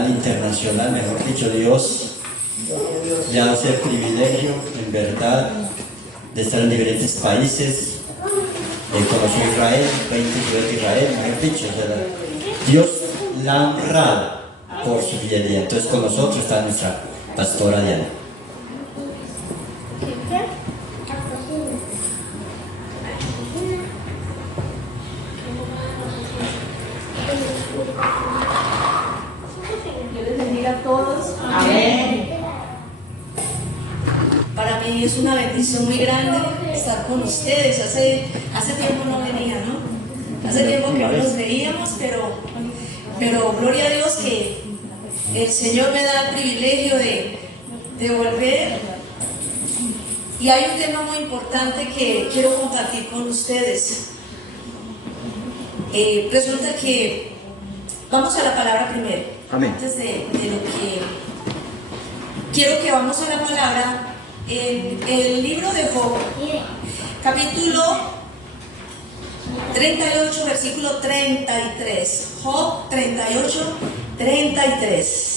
internacional, mejor dicho, Dios le hace el privilegio, en verdad, de estar en diferentes países. Conoció a Israel, 20 ciudades de Israel, mejor dicho, o sea, Dios la ha honrado por su fidelidad. Entonces con nosotros está nuestra pastora Diana. Dios les bendiga a todos. Amén. Para mí es una bendición muy grande estar con ustedes. Hace tiempo no venía, ¿no? Hace tiempo que no nos veíamos, pero gloria a Dios que el Señor me da el privilegio de volver. Y hay un tema muy importante que quiero compartir con ustedes. Resulta que vamos a la palabra primero. Amén. Antes de lo que quiero que vamos a la palabra en el libro de Job, capítulo 38, versículo 33. Job 38, 33.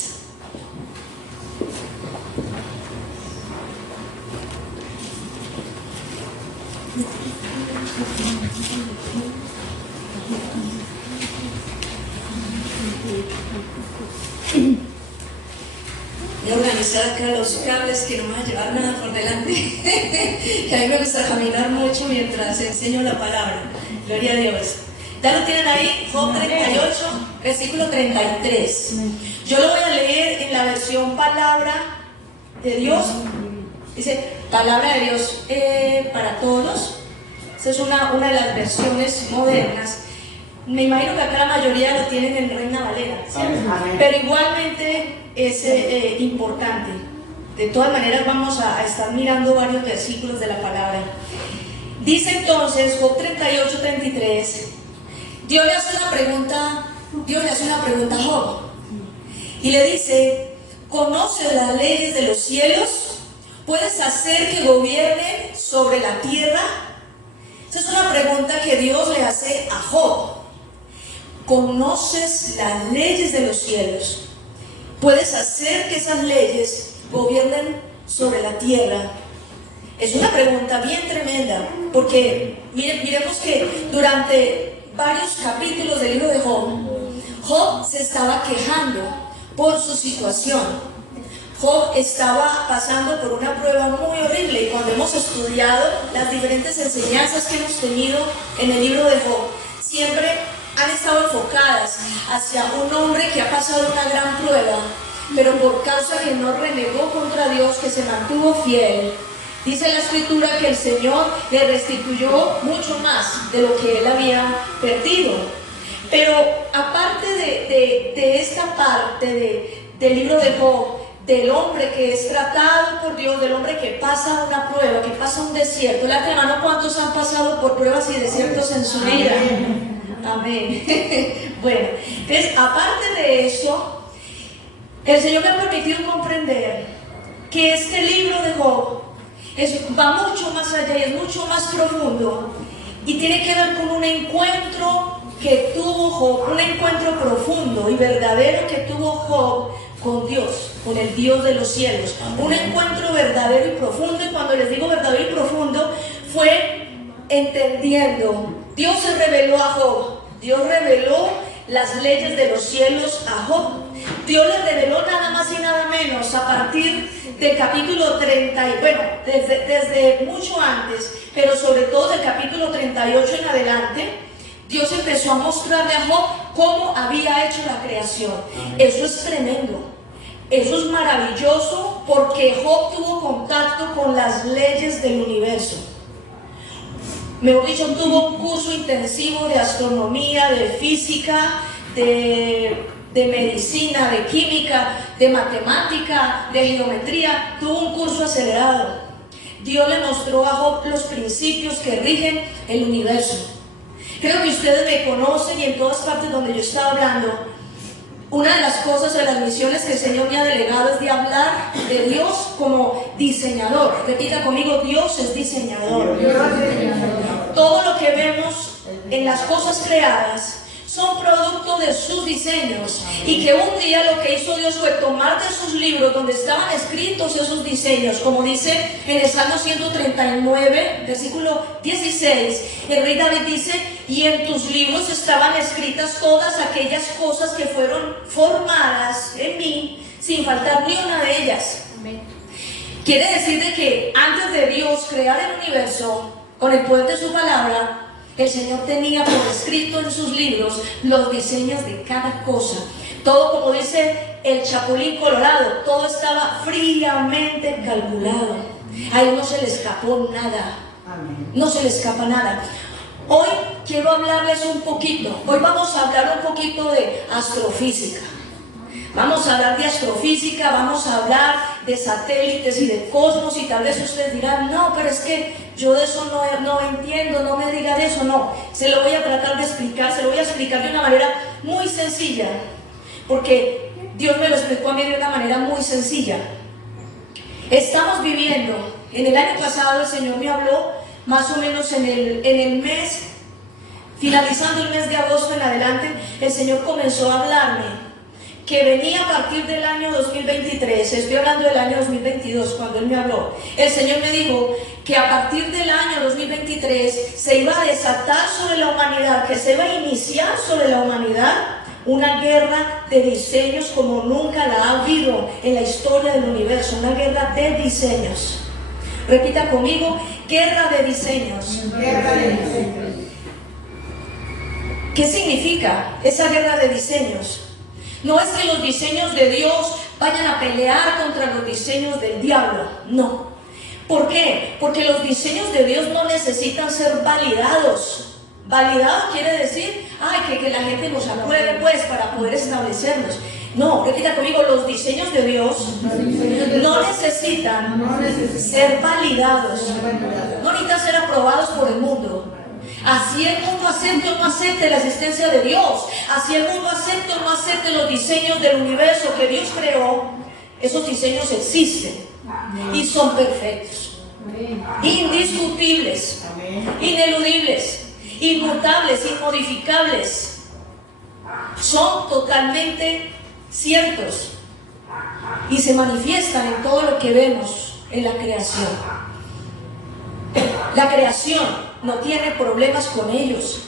Voy a organizar acá los cables que no me van a llevar nada por delante. Que a mí me gusta caminar mucho mientras enseño la palabra. Gloria a Dios. ¿Ya lo tienen ahí? Job 38, versículo 33. Yo lo voy a leer en la versión Palabra de Dios. Dice, Palabra de Dios para todos. Esa es una de las versiones modernas. Me imagino que acá la mayoría lo tienen en Reina Valera, ¿cierto? Pero igualmente es importante. De todas maneras vamos a estar mirando varios versículos de la palabra. Dice entonces Job 38, 33. Dios le hace una pregunta a Job y le dice: ¿conoces las leyes de los cielos? ¿Puedes hacer que gobiernen sobre la tierra? Esa es una pregunta que Dios le hace a Job. ¿Conoces las leyes de los cielos? ¿Puedes hacer que esas leyes gobiernen sobre la tierra? Es una pregunta bien tremenda, porque miremos que durante varios capítulos del libro de Job se estaba quejando por su situación. Job estaba pasando por una prueba muy horrible, y cuando hemos estudiado las diferentes enseñanzas que hemos tenido en el libro de Job, siempre han estado enfocadas hacia un hombre que ha pasado una gran prueba, pero por causa que no renegó contra Dios, que se mantuvo fiel. Dice la Escritura que el Señor le restituyó mucho más de lo que él había perdido. Pero aparte de esta parte del libro de Job, del hombre que es tratado por Dios, del hombre que pasa una prueba, que pasa un desierto. La hermano, ¿cuántos han pasado por pruebas y desiertos en su vida? Amén. Bueno, entonces, aparte de eso, el Señor me ha permitido comprender que este libro de Job va mucho más allá y es mucho más profundo, y tiene que ver con un encuentro que tuvo Job, un encuentro profundo y verdadero que tuvo Job con Dios, con el Dios de los cielos. Un encuentro verdadero y profundo, y cuando les digo verdadero y profundo, fue entendiendo. Dios se reveló a Job. Dios reveló las leyes de los cielos a Job. Dios le reveló nada más y nada menos a partir del capítulo 30, desde mucho antes, pero sobre todo del capítulo 38 en adelante. Dios empezó a mostrarle a Job cómo había hecho la creación. Eso es tremendo. Eso es maravilloso, porque Job tuvo contacto con las leyes del universo. Mejor dicho, tuvo un curso intensivo de astronomía, de física, de medicina, de química, de matemática, de geometría. Tuvo un curso acelerado. Dios le mostró a Job los principios que rigen el universo. Creo que ustedes me conocen, y en todas partes donde yo estaba hablando, una de las cosas, de las misiones que el Señor me ha delegado, es de hablar de Dios como diseñador. Repita conmigo: Dios es diseñador. Todo lo que vemos en las cosas creadas son producto de sus diseños, y que un día lo que hizo Dios fue tomar de sus libros donde estaban escritos esos diseños, como dice en el Salmo 139, versículo 16, el rey David dice: y en tus libros estaban escritas todas aquellas cosas que fueron formadas en mí, sin faltar ni una de ellas. Amén. Quiere decir de que antes de Dios crear el universo, con el poder de su palabra, el Señor tenía por escrito en sus libros los diseños de cada cosa. Todo, como dice el Chapulín Colorado, todo estaba fríamente calculado. A él no se le escapó nada. No se le escapa nada. Hoy quiero hablarles un poquito. Hoy vamos a hablar un poquito de astrofísica. Vamos a hablar de astrofísica, vamos a hablar de satélites y de cosmos, y tal vez ustedes dirán: no, pero es que yo de eso no entiendo, no me diga de eso. No, se lo voy a tratar de explicar, se lo voy a explicar de una manera muy sencilla, porque Dios me lo explicó a mí de una manera muy sencilla. Estamos viviendo, en el año pasado el Señor me habló más o menos en el mes, finalizando el mes de agosto en adelante, el Señor comenzó a hablarme que venía a partir del año 2023, estoy hablando del año 2022 cuando Él me habló. El Señor me dijo que a partir del año 2023 se iba a desatar sobre la humanidad, que se iba a iniciar sobre la humanidad una guerra de diseños como nunca la ha habido en la historia del universo, una guerra de diseños. Repita conmigo: guerra de diseños. Guerra de diseños. ¿Qué significa esa guerra de diseños? No es que los diseños de Dios vayan a pelear contra los diseños del diablo, no. ¿Por qué? Porque los diseños de Dios no necesitan ser validados. Validado quiere decir, que la gente los apruebe pues para poder establecerlos. No, repita conmigo: los diseños de Dios no necesitan ser validados, no necesitan ser aprobados por el mundo. Así el mundo acepte o no acepte la existencia de Dios, así el mundo acepte o no acepte los diseños del universo que Dios creó, esos diseños existen y son perfectos, indiscutibles, ineludibles, inmutables, inmodificables. Son totalmente ciertos y se manifiestan en todo lo que vemos en la creación. La creación no tiene problemas con ellos.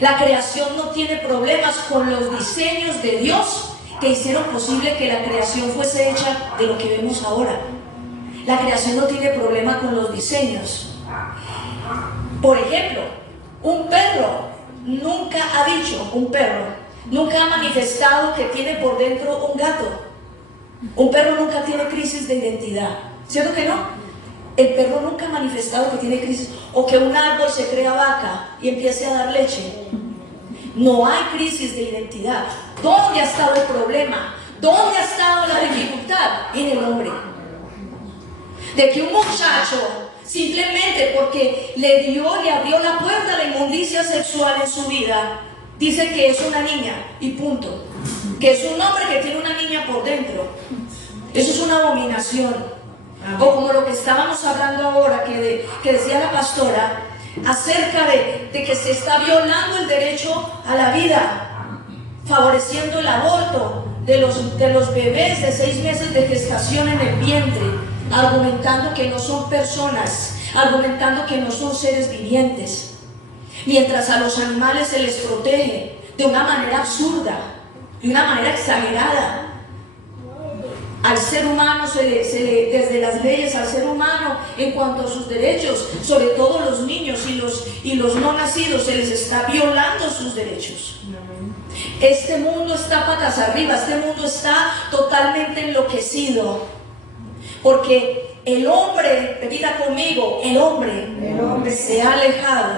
La creación no tiene problemas con los diseños de Dios que hicieron posible que la creación fuese hecha de lo que vemos ahora. La creación no tiene problema con los diseños. Por ejemplo, un perro nunca ha manifestado que tiene por dentro un gato. Un perro nunca tiene crisis de identidad, ¿cierto que no? El perro nunca ha manifestado que tiene crisis, o que un árbol se crea vaca y empiece a dar leche. No hay crisis de identidad. ¿Dónde ha estado el problema? ¿Dónde ha estado la dificultad? En el hombre. De que un muchacho, simplemente porque le abrió la puerta a la inmundicia sexual en su vida, dice que es una niña y punto. Que es un hombre que tiene una niña por dentro. Eso es una abominación. O como lo que estábamos hablando ahora, que decía la pastora, acerca de que se está violando el derecho a la vida, favoreciendo el aborto de los bebés de 6 meses de gestación en el vientre, argumentando que no son personas, argumentando que no son seres vivientes, mientras a los animales se les protege de una manera absurda, de una manera exagerada. Al ser humano desde las leyes al ser humano, en cuanto a sus derechos, sobre todo los niños y los no nacidos, se les está violando sus derechos. Este mundo está patas arriba, este mundo está totalmente enloquecido, porque el hombre, repita conmigo, el hombre se ha alejado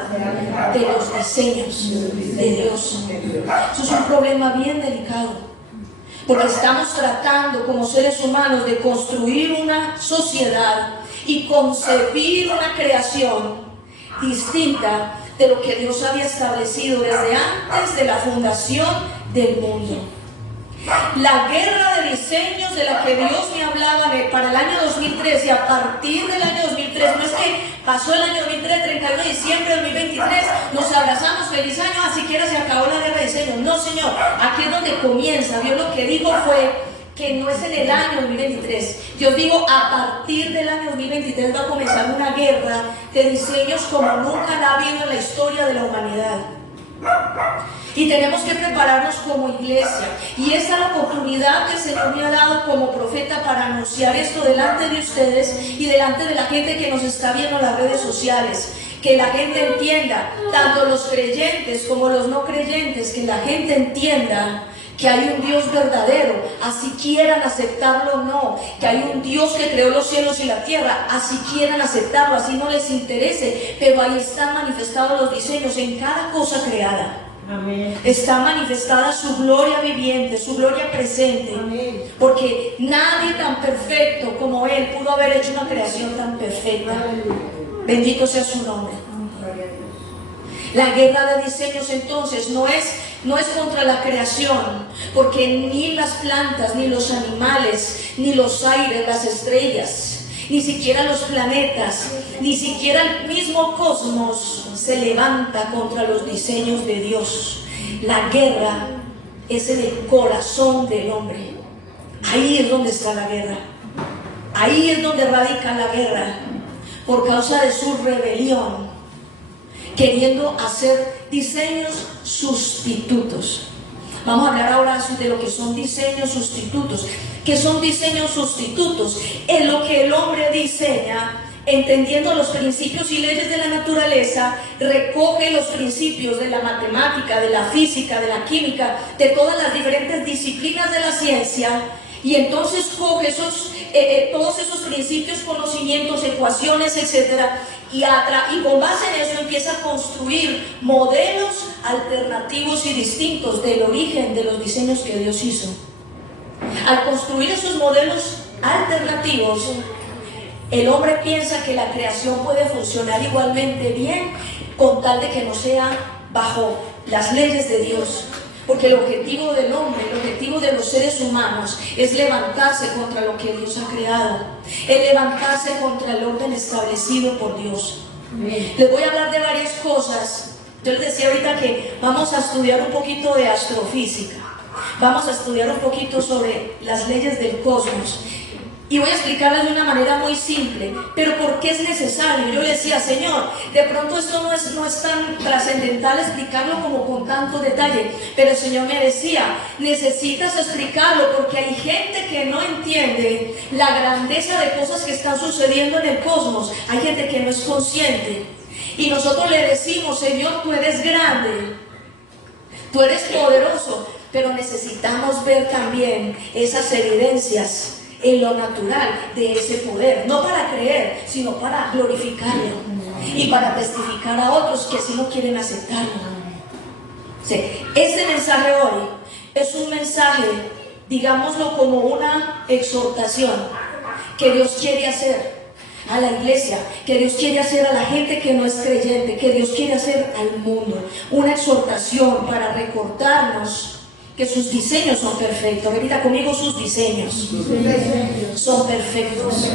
de los diseños de Dios. Eso es un problema bien delicado. Porque estamos tratando como seres humanos de construir una sociedad y concebir una creación distinta de lo que Dios había establecido desde antes de la fundación del mundo. La guerra de diseños de la que Dios me hablaba para el año 2003, y a partir del año 2003 No es que pasó el año 2003, 31 de diciembre de 2023, nos abrazamos, feliz año, así siquiera se acabó la guerra de diseño. No, señor, aquí es donde comienza. Dios lo que dijo fue que no es en el año 2023. Dios dijo, a partir del año 2023 va a comenzar una guerra de diseños como nunca la ha habido en la historia de la humanidad. Y tenemos que prepararnos como iglesia. Y esta es la oportunidad que el Señor me ha dado como profeta para anunciar esto delante de ustedes y delante de la gente que nos está viendo en las redes sociales. Que la gente entienda, tanto los creyentes como los no creyentes, que la gente entienda que hay un Dios verdadero, así quieran aceptarlo o no, que hay un Dios que creó los cielos y la tierra, así quieran aceptarlo, así no les interese, pero ahí están manifestados los diseños en cada cosa creada. Amén. Está manifestada su gloria viviente, su gloria presente. Amén. Porque nadie tan perfecto como Él pudo haber hecho una creación tan perfecta. Bendito sea su nombre. La guerra de diseños entonces no es contra la creación, porque ni las plantas, ni los animales, ni los aires, las estrellas, ni siquiera los planetas, ni siquiera el mismo cosmos se levanta contra los diseños de Dios. La guerra es en el corazón del hombre. Ahí es donde está la guerra. Ahí es donde radica la guerra, por causa de su rebelión, queriendo hacer diseños sustitutos. Vamos a hablar ahora de lo que son diseños sustitutos. ¿Qué son diseños sustitutos? En lo que el hombre diseña, entendiendo los principios y leyes de la naturaleza, recoge los principios de la matemática, de la física, de la química, de todas las diferentes disciplinas de la ciencia, y entonces coge todos esos principios, conocimientos, ecuaciones, etcétera, y con base en eso empieza a construir modelos alternativos y distintos del origen de los diseños que Dios hizo. Al construir esos modelos alternativos, el hombre piensa que la creación puede funcionar igualmente bien, con tal de que no sea bajo las leyes de Dios. Porque el objetivo del hombre, el objetivo de los seres humanos es levantarse contra lo que Dios ha creado, es levantarse contra el orden establecido por Dios. Les voy a hablar de varias cosas. Yo les decía ahorita que vamos a estudiar un poquito de astrofísica, vamos a estudiar un poquito sobre las leyes del cosmos. Y voy a explicarles de una manera muy simple, pero ¿por qué es necesario? Yo le decía, Señor, de pronto esto no es tan trascendental explicarlo como con tanto detalle, pero el Señor me decía, necesitas explicarlo porque hay gente que no entiende la grandeza de cosas que están sucediendo en el cosmos, hay gente que no es consciente, y nosotros le decimos, Señor, tú eres grande, tú eres poderoso, pero necesitamos ver también esas evidencias en lo natural de ese poder, no para creer, sino para glorificarlo y para testificar a otros que así no quieren aceptarlo. Sí. Este mensaje hoy es un mensaje, digámoslo como una exhortación que Dios quiere hacer a la iglesia, que Dios quiere hacer a la gente que no es creyente, que Dios quiere hacer al mundo, una exhortación para recordarnos que sus diseños son perfectos. Venida conmigo, sus diseños son perfectos.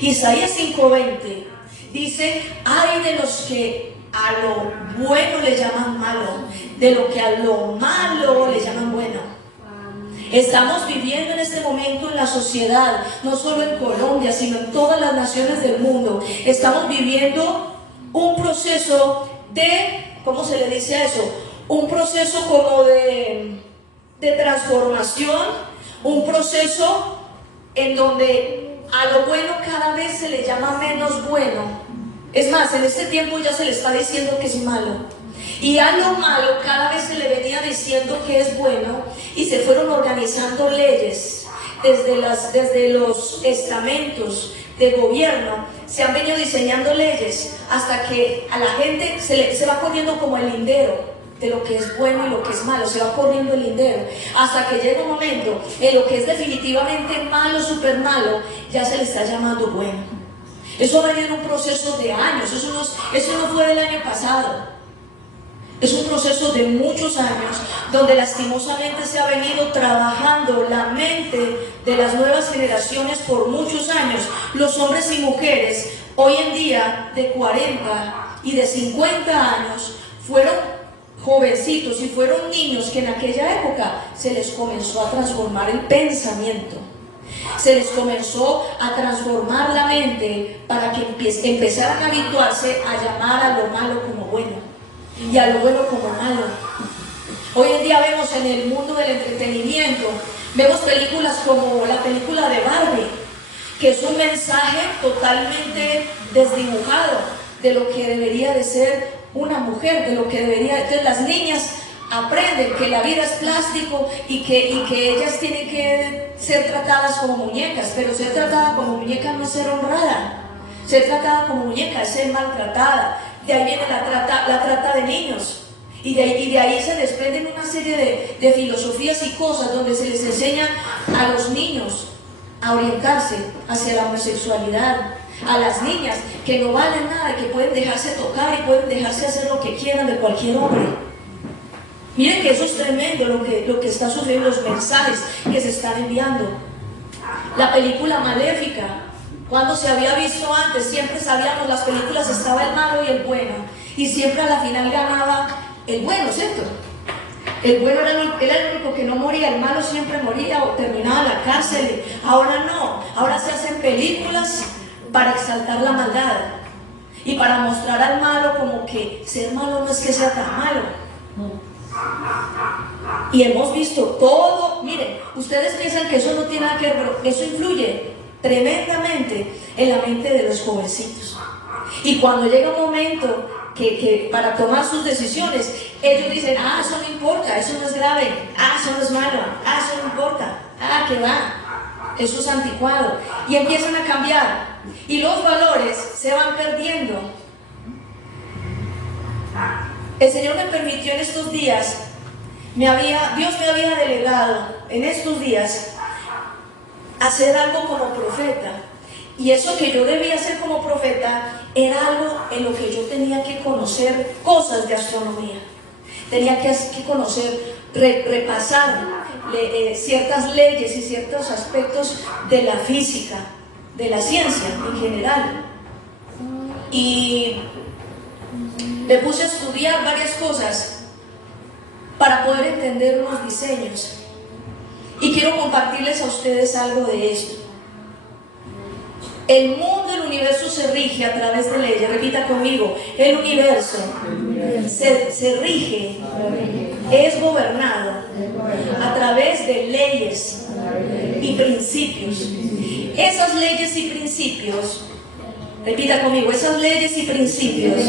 Isaías 5:20 dice, ay de los que a lo bueno le llaman malo, de lo que a lo malo le llaman bueno. Estamos viviendo en este momento en la sociedad, no solo en Colombia, sino en todas las naciones del mundo. Estamos viviendo un proceso de, ¿cómo se le dice a eso? Un proceso como de transformación, un proceso en donde a lo bueno cada vez se le llama menos bueno. Es más, en este tiempo ya se le está diciendo que es malo. Y a lo malo cada vez se le venía diciendo que es bueno, y se fueron organizando leyes desde los estamentos de gobierno. Se han venido diseñando leyes hasta que a la gente se va corriendo como el lindero de lo que es bueno y lo que es malo, se va corriendo el lindero, hasta que llega un momento en lo que es definitivamente malo, súper malo, ya se le está llamando bueno. Eso va a ir en un proceso de años, eso no fue del año pasado. Es un proceso de muchos años donde lastimosamente se ha venido trabajando la mente de las nuevas generaciones por muchos años. Los hombres y mujeres hoy en día de 40 y de 50 años fueron jovencitos y fueron niños que en aquella época se les comenzó a transformar el pensamiento. Se les comenzó a transformar la mente para que empezaran a habituarse a llamar a lo malo como bueno y a lo bueno como malo. Hoy en día vemos en el mundo del entretenimiento, vemos películas como la película de Barbie, que es un mensaje totalmente desdibujado de lo que debería de ser una mujer, de lo que debería. Entonces las niñas aprenden que la vida es plástico y que ellas tienen que ser tratadas como muñecas, pero ser tratada como muñeca no es ser honrada. Ser tratada como muñeca es ser maltratada. De ahí viene la trata de niños. Y de ahí se desprenden una serie de filosofías y cosas donde se les enseña a los niños a orientarse hacia la homosexualidad, a las niñas que no valen nada, que pueden dejarse tocar y pueden dejarse hacer lo que quieran de cualquier hombre. Miren que eso es tremendo lo que está sucediendo, los mensajes que se están enviando. La película Maléfica, cuando se había visto antes, siempre sabíamos, las películas estaba el malo y el bueno, y siempre a la final ganaba el bueno, ¿cierto? El bueno era el único que no moría, el malo siempre moría o terminaba en la cárcel. Ahora no, ahora se hacen películas para exaltar la maldad y para mostrar al malo como que ser malo no es que sea tan malo. Y hemos visto todo. Miren, ustedes piensan que eso no tiene nada que ver, pero eso influye tremendamente en la mente de los jovencitos. Y cuando llega un momento que para tomar sus decisiones, ellos dicen, eso no importa, eso no es grave, eso no es malo, eso no importa, que va, eso es anticuado. Y empiezan a cambiar y los valores se van perdiendo. El Señor me permitió en estos días, Dios me había delegado en estos días hacer algo como profeta. Y eso que yo debía hacer como profeta era algo en lo que yo tenía que conocer cosas de astronomía. Tenía que conocer, repasar ciertas leyes y ciertos aspectos de la física, de la ciencia en general. Y me puse a estudiar varias cosas para poder entender unos diseños. Y quiero compartirles a ustedes algo de esto. El mundo, el universo se rige a través de leyes. Repita conmigo, el universo se rige, es gobernado a través de leyes y principios. Esas leyes y principios, repita conmigo, esas leyes y principios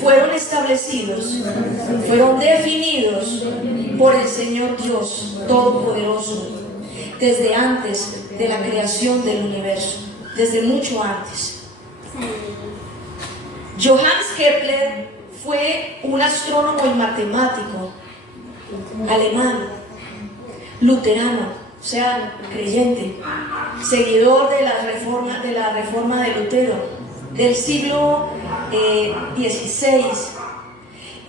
fueron establecidos, fueron definidos por el Señor Dios Todopoderoso desde antes de la creación del universo, desde mucho antes. Johannes Kepler fue un astrónomo y matemático alemán, luterano, o sea, creyente, seguidor de la reforma de Lutero del siglo XVI.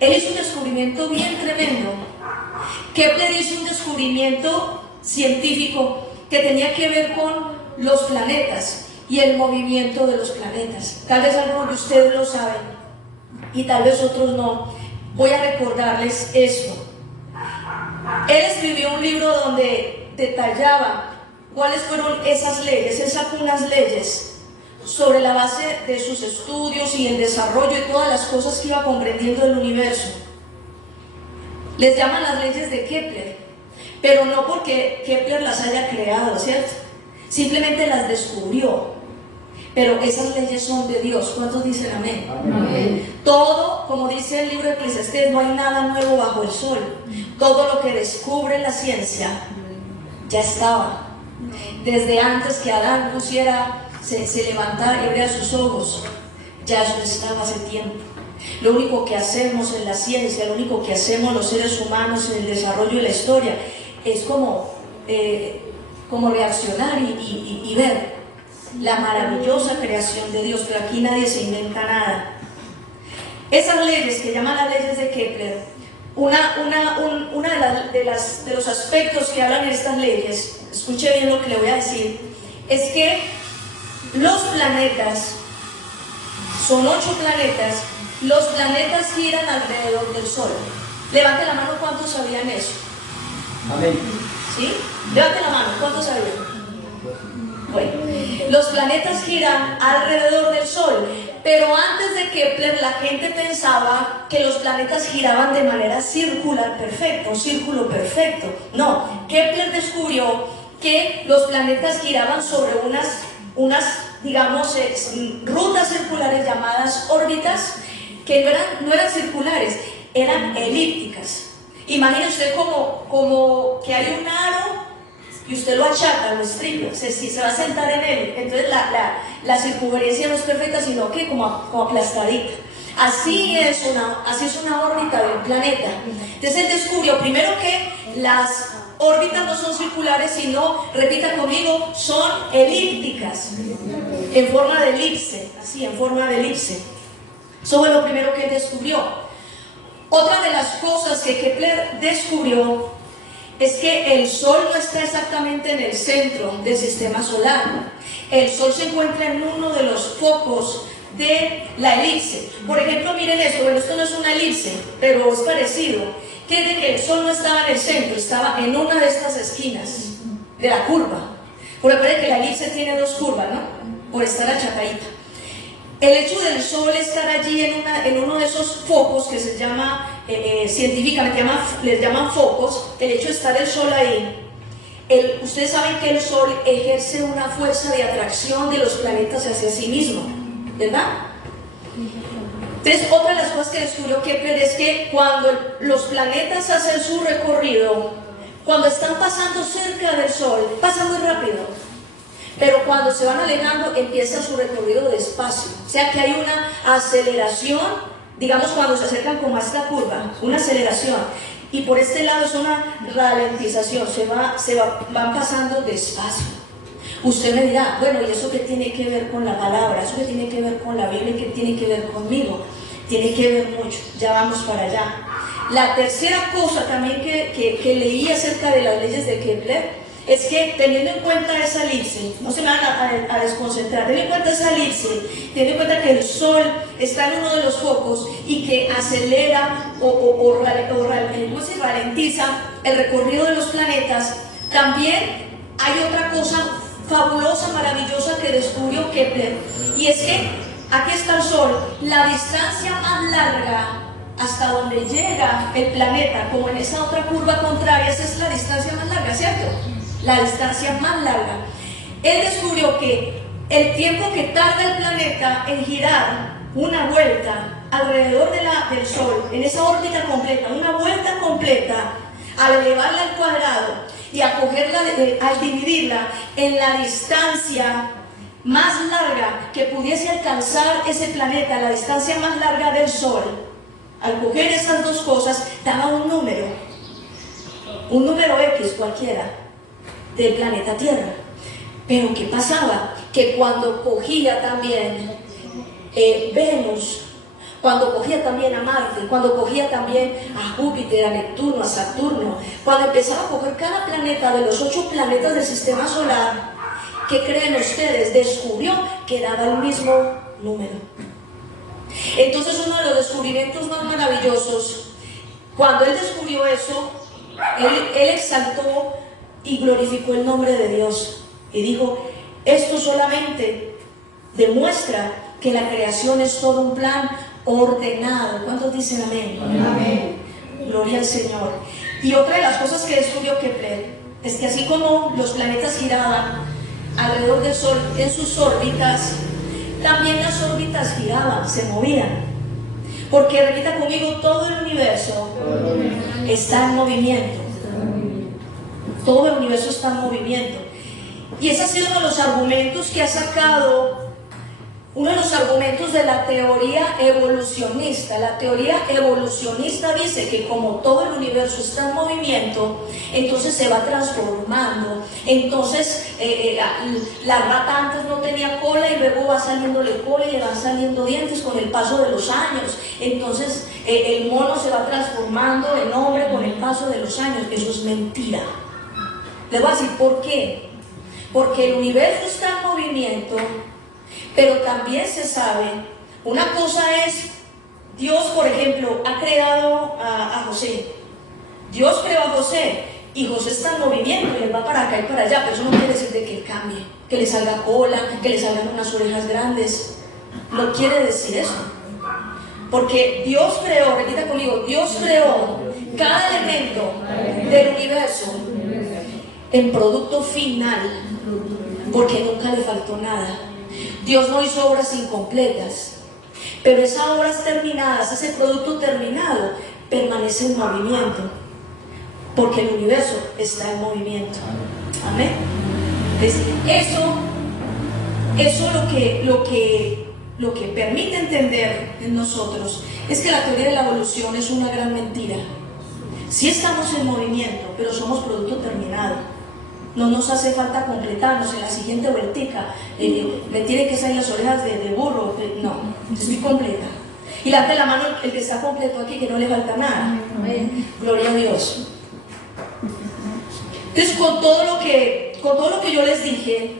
Él hizo un descubrimiento bien tremendo. Kepler hizo un descubrimiento científico que tenía que ver con los planetas y el movimiento de los planetas. Tal vez algunos de ustedes lo saben y tal vez otros no. Voy a recordarles esto. Él escribió un libro donde detallaba cuáles fueron esas leyes. Él sacó unas leyes sobre la base de sus estudios y el desarrollo y todas las cosas que iba comprendiendo del universo. Les llaman las leyes de Kepler, pero no porque Kepler las haya creado, ¿cierto? Simplemente las descubrió. Pero esas leyes son de Dios. ¿Cuántos dicen amén? Amén. Todo, como dice el libro de Eclesiastés, no hay nada nuevo bajo el sol. Todo lo que descubre la ciencia ya estaba. Desde antes que Adán se levantara y abriera sus ojos, ya eso estaba hace tiempo. Lo único que hacemos en la ciencia, lo único que hacemos los seres humanos en el desarrollo de la historia es como reaccionar y ver la maravillosa creación de Dios, pero aquí nadie se inventa nada. Esas leyes que llaman las leyes de Kepler, de los aspectos que hablan en estas leyes, escuche bien lo que le voy a decir, es que los planetas, son 8 planetas, los planetas giran alrededor del Sol. Levante la mano, ¿cuántos sabían eso? Amén. ¿Sí? Levante la mano, ¿cuántos sabían? Bueno, los planetas giran alrededor del Sol, pero antes de Kepler la gente pensaba que los planetas giraban de manera circular perfecta, un círculo perfecto. No, Kepler descubrió que los planetas giraban sobre unas digamos, rutas circulares llamadas órbitas, que no eran circulares, eran elípticas. Imagine usted como que hay un aro y usted lo achata, lo estripa, se va a sentar en él. Entonces la circunferencia no es perfecta, sino que como aplastadita. Así es una órbita de un planeta. Entonces él descubrió primero que las órbitas no son circulares, sino, repita conmigo, son elípticas, en forma de elipse, así, en forma de elipse. Eso fue lo primero que él descubrió. Otra de las cosas que Kepler descubrió es que el Sol no está exactamente en el centro del sistema solar. El Sol se encuentra en uno de los focos de la elipse. Por ejemplo, miren esto, bueno, esto no es una elipse, pero es parecido. Quiere que el Sol no estaba en el centro, estaba en una de estas esquinas de la curva. Porque recuerden que la elipse tiene 2 curvas, ¿no? Por estar achatadita. El hecho del Sol estar allí en uno de esos focos que se llama, científicamente les llaman focos, el hecho de estar el Sol ahí, ustedes saben que el Sol ejerce una fuerza de atracción de los planetas hacia sí mismo, ¿verdad? Entonces, otra de las cosas que descubrió Kepler es que cuando los planetas hacen su recorrido, cuando están pasando cerca del Sol, pasa muy rápido. Pero cuando se van alejando, empieza su recorrido despacio. O sea que hay una aceleración, digamos cuando se acercan como a esta curva, una aceleración. Y por este lado es una ralentización, van pasando despacio. Usted me dirá, bueno, ¿y eso qué tiene que ver con la palabra? ¿Eso qué tiene que ver con la Biblia? ¿Qué tiene que ver conmigo? Tiene que ver mucho, ya vamos para allá. La tercera cosa también que leí acerca de las leyes de Kepler es que, teniendo en cuenta esa elipse, no se me van a desconcentrar, teniendo en cuenta esa elipse, teniendo en cuenta que el Sol está en uno de los focos y que acelera o ralentiza el recorrido de los planetas, también hay otra cosa fabulosa, maravillosa que descubrió Kepler, y es que aquí está el Sol, la distancia más larga hasta donde llega el planeta, como en esa otra curva contraria, esa es la distancia más larga, ¿cierto? La distancia más larga. Él descubrió que el tiempo que tarda el planeta en girar una vuelta alrededor del Sol, en esa órbita completa, una vuelta completa, al elevarla al cuadrado y a cogerla, al dividirla en la distancia más larga que pudiese alcanzar ese planeta, la distancia más larga del Sol, al coger esas dos cosas, daba un número X cualquiera del planeta Tierra. Pero ¿qué pasaba? Que cuando cogía también Venus, cuando cogía también a Marte, cuando cogía también a Júpiter, a Neptuno, a Saturno, cuando empezaba a coger cada planeta de los 8 planetas del sistema solar, ¿qué creen ustedes? Descubrió que daba el mismo número. Entonces, uno de los descubrimientos más maravillosos, cuando él descubrió eso, él exaltó y glorificó el nombre de Dios y dijo: esto solamente demuestra que la creación es todo un plan ordenado. ¿Cuántos dicen amén? Amén. Gloria al Señor. Y otra de las cosas que descubrió Kepler es que así como los planetas giraban alrededor del Sol en sus órbitas, también las órbitas giraban, se movían. Porque, repita conmigo, todo el universo está en movimiento. Todo el universo está en movimiento. Y ese ha sido uno de los argumentos que ha sacado uno de los argumentos de la teoría evolucionista. La teoría evolucionista dice que como todo el universo está en movimiento, entonces se va transformando. Entonces la rata antes no tenía cola y luego va saliéndole cola y le van saliendo dientes con el paso de los años. Entonces el mono se va transformando en hombre con el paso de los años. Eso es mentira. Les voy a decir por qué. Porque el universo está en movimiento, pero también se sabe, una cosa es, Dios, por ejemplo, ha creado a José. Dios creó a José y José está en movimiento y él va para acá y para allá, pero eso no quiere decir de que él cambie, que le salga cola, que le salgan unas orejas grandes. No quiere decir eso. Porque Dios creó, repita conmigo, Dios creó cada elemento del universo en producto final, porque nunca le faltó nada. Dios no hizo obras incompletas, pero esas obras terminadas, ese producto terminado, permanece en movimiento, porque el universo está en movimiento. Amén. Eso lo que permite entender en nosotros es que la teoría de la evolución es una gran mentira. Sí estamos en movimiento, pero somos producto terminado. No nos hace falta completarnos en la siguiente vueltica. Me tiene que salir las orejas de burro. No, estoy completa. Y levante la mano el que está completo aquí, que no le falta nada. Gloria a Dios. Entonces, con todo lo que yo les dije,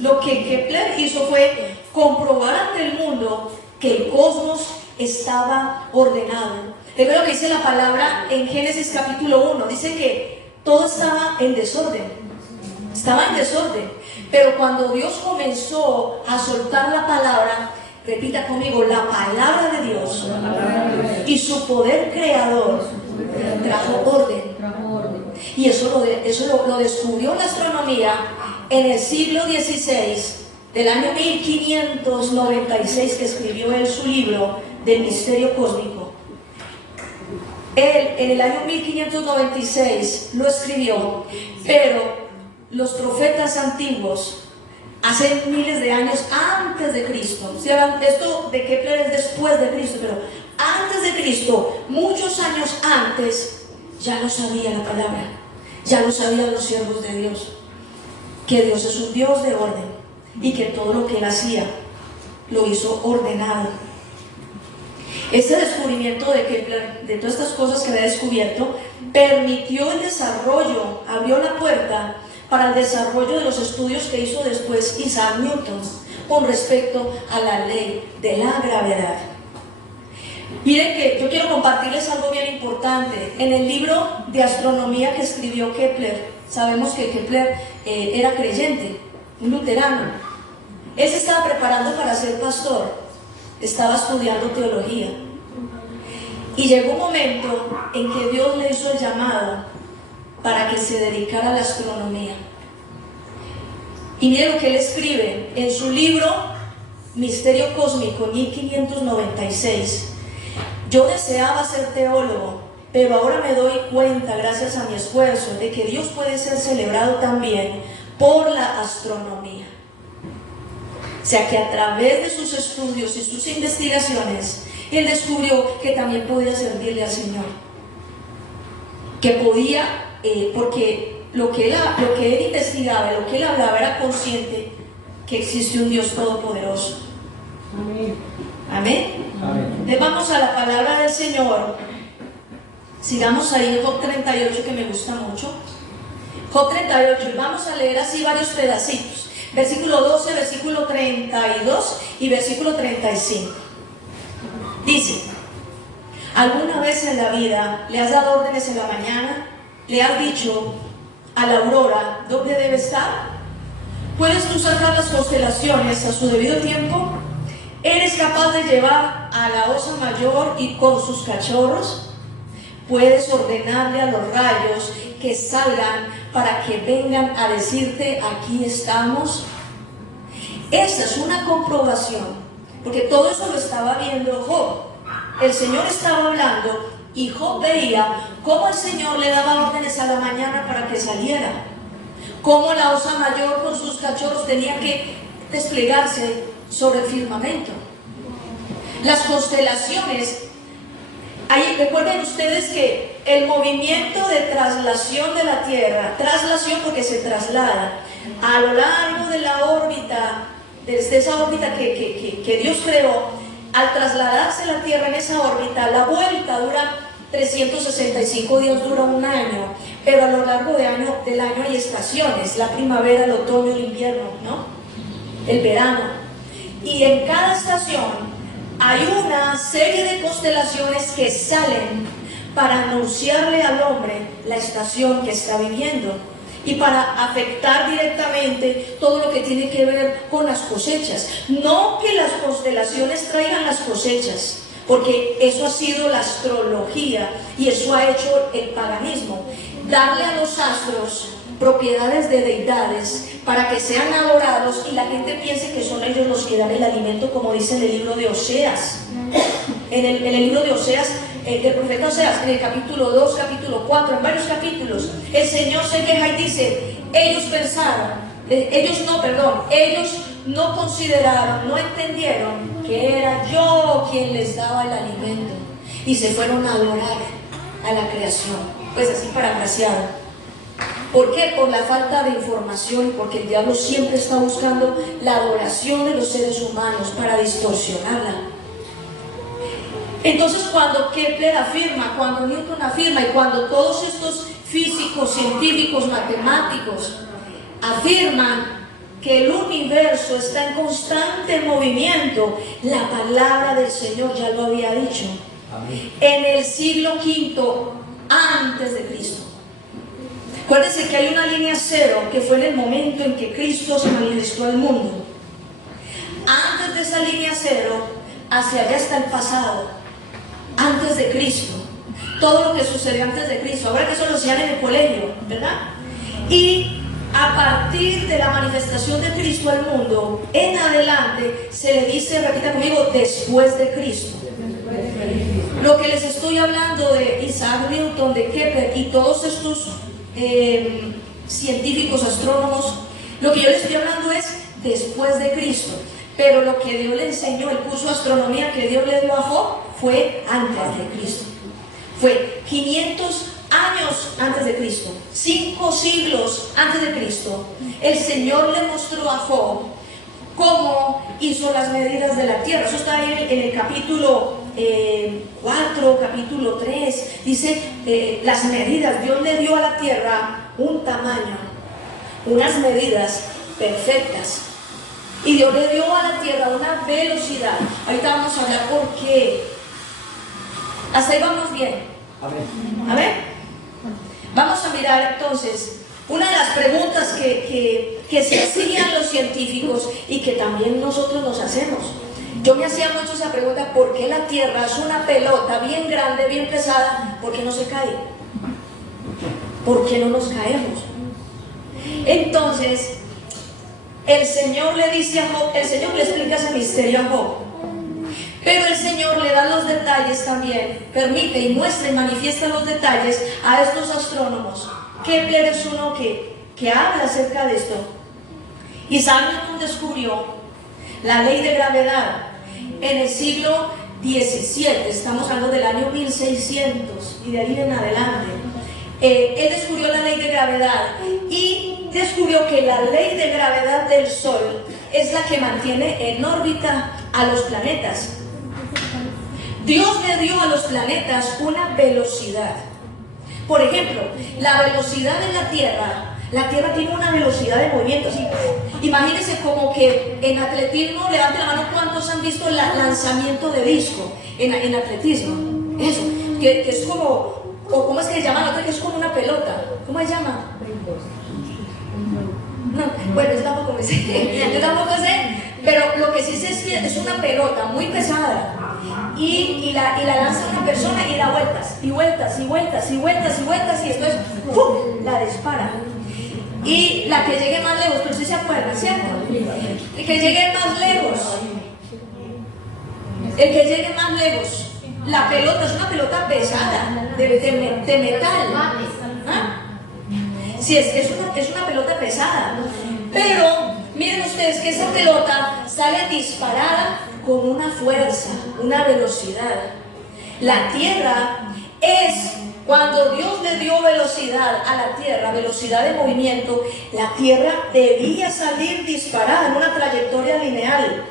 lo que Kepler hizo fue comprobar ante el mundo que el cosmos estaba ordenado. Es lo que dice la palabra en Génesis capítulo 1. Dice que todo estaba en desorden. Estaba en desorden, pero cuando Dios comenzó a soltar la palabra, repita conmigo, la palabra de Dios y su poder creador trajo orden. Y eso lo descubrió la astronomía en el siglo XVI, del año 1596, que escribió él su libro del misterio cósmico. Él en el año 1596 lo escribió, pero los profetas antiguos, hace miles de años antes de Cristo, esto de Kepler es después de Cristo, pero antes de Cristo, muchos años antes, ya lo sabía la palabra, ya lo sabían los siervos de Dios, que Dios es un Dios de orden y que todo lo que él hacía lo hizo ordenado. Este descubrimiento de Kepler, de todas estas cosas que había descubierto, permitió el desarrollo, abrió la puerta para el desarrollo de los estudios que hizo después Isaac Newton con respecto a la ley de la gravedad. Miren que yo quiero compartirles algo bien importante. En el libro de astronomía que escribió Kepler, sabemos que Kepler era creyente, un luterano. Él se estaba preparando para ser pastor, estaba estudiando teología. Y llegó un momento en que Dios le hizo el llamado para que se dedicara a la astronomía. Y miren lo que él escribe en su libro Misterio Cósmico, 1596. Yo deseaba ser teólogo, pero ahora me doy cuenta, gracias a mi esfuerzo, de que Dios puede ser celebrado también por la astronomía. O sea que a través de sus estudios y sus investigaciones, él descubrió que también podía servirle al Señor. Que podía, porque lo que él investigaba, lo que él hablaba, era consciente que existe un Dios todopoderoso. Amén. Amén. Amén. Vamos a la palabra del Señor. Sigamos ahí en Job 38, que me gusta mucho. Job 38, y vamos a leer así varios pedacitos. Versículo 12, versículo 32 y versículo 35. Dice: ¿alguna vez en la vida le has dado órdenes en la mañana? ¿Le has dicho a la aurora dónde debe estar? ¿Puedes tú sacar las constelaciones a su debido tiempo? ¿Eres capaz de llevar a la osa mayor y con sus cachorros? ¿Puedes ordenarle a los rayos que salgan para que vengan a decirte aquí estamos? Esta es una comprobación, porque todo eso lo estaba viendo Job. El Señor estaba hablando y Job veía cómo el Señor le daba órdenes a la mañana para que saliera, cómo la osa mayor con sus cachorros tenía que desplegarse sobre el firmamento. Las constelaciones, ahí recuerden ustedes que el movimiento de traslación de la Tierra, traslación porque se traslada a lo largo de la órbita, desde esa órbita que Dios creó, al trasladarse la Tierra en esa órbita, la vuelta dura 365 días, dura un año, pero a lo largo del año hay estaciones, la primavera, el otoño, el invierno, ¿no? El verano. Y en cada estación hay una serie de constelaciones que salen para anunciarle al hombre la estación que está viviendo y para afectar directamente todo lo que tiene que ver con las cosechas. No que las constelaciones traigan las cosechas, porque eso ha sido la astrología y eso ha hecho el paganismo. Darle a los astros propiedades de deidades para que sean adorados y la gente piense que son ellos los que dan el alimento, como dice en el libro de Oseas. En el libro de Oseas, del profeta Oseas, en el capítulo 2, capítulo 4, en varios capítulos, el Señor se queja y dice, ellos no consideraron, no entendieron que era yo quien les daba el alimento y se fueron a adorar a la creación, pues así parafraseado. ¿Por qué? Por la falta de información, porque el diablo siempre está buscando la adoración de los seres humanos para distorsionarla. Entonces, cuando Kepler afirma, cuando Newton afirma y cuando todos estos físicos, científicos, matemáticos afirman que el universo está en constante movimiento, la palabra del Señor ya lo había dicho. Amén. En el siglo V antes de Cristo. Acuérdense que hay una línea cero que fue en el momento en que Cristo se manifestó al mundo. Antes de esa línea cero, hacia allá está el pasado, antes de Cristo. Todo lo que sucedió antes de Cristo. Ahora que eso lo hacían en el colegio, ¿verdad? Y a partir de la manifestación de Cristo al mundo, en adelante, se le dice, repita conmigo, después de Cristo. Lo que les estoy hablando de Isaac Newton, de Kepler y todos estos científicos, astrónomos, lo que yo les estoy hablando es después de Cristo. Pero lo que Dios le enseñó, el curso de astronomía que Dios le dio a Job, fue antes de Cristo. Fue 500 años antes de Cristo, 5 siglos antes de Cristo. El Señor le mostró a Job cómo hizo las medidas de la tierra. Eso está ahí en el capítulo 4, capítulo 3. Dice las medidas. Dios le dio a la tierra un tamaño, unas medidas perfectas. Y Dios le dio a la tierra una velocidad. Ahorita vamos a hablar por qué. Hasta ahí vamos bien. A ver. Vamos a mirar entonces una de las preguntas que se hacían los científicos y que también nosotros nos hacemos. Yo me hacía mucho esa pregunta: ¿por qué la tierra es una pelota bien grande, bien pesada? ¿Por qué no se cae? ¿Por qué no nos caemos? Entonces el Señor le dice a Job, el Señor le explica ese misterio a Job, pero el Señor le da los detalles también, permite y muestra y manifiesta los detalles a estos astrónomos. Kepler es uno que habla acerca de esto. Isaac Newton descubrió la ley de gravedad en el siglo XVII, estamos hablando del año 1600 y de ahí en adelante. Él descubrió la ley de gravedad y descubrió que la ley de gravedad del Sol es la que mantiene en órbita a los planetas. Dios le dio a los planetas una velocidad. Por ejemplo, la velocidad de la Tierra tiene una velocidad de movimiento así. Imagínense como que en atletismo, levante la mano, ¿cuántos han visto el lanzamiento de disco en atletismo? Eso, que es como, o ¿cómo es que se llama la otra? Que es como una pelota. ¿Cómo se llama? No, bueno, yo tampoco sé, pero lo que sí sé es que es una pelota muy pesada y la lanza una persona y da vueltas, y vueltas, y vueltas, y vueltas, y vueltas, y después ¡pum!, la dispara. Y la que llegue más lejos, pero sí se acuerdan, ¿cierto? El que llegue más lejos, la pelota es una pelota pesada, de metal. ¿Ah? Sí, es una pelota pesada, pero miren ustedes que esa pelota sale disparada con una fuerza, una velocidad. La tierra es, cuando Dios le dio velocidad a la tierra, velocidad de movimiento, la tierra debía salir disparada en una trayectoria lineal,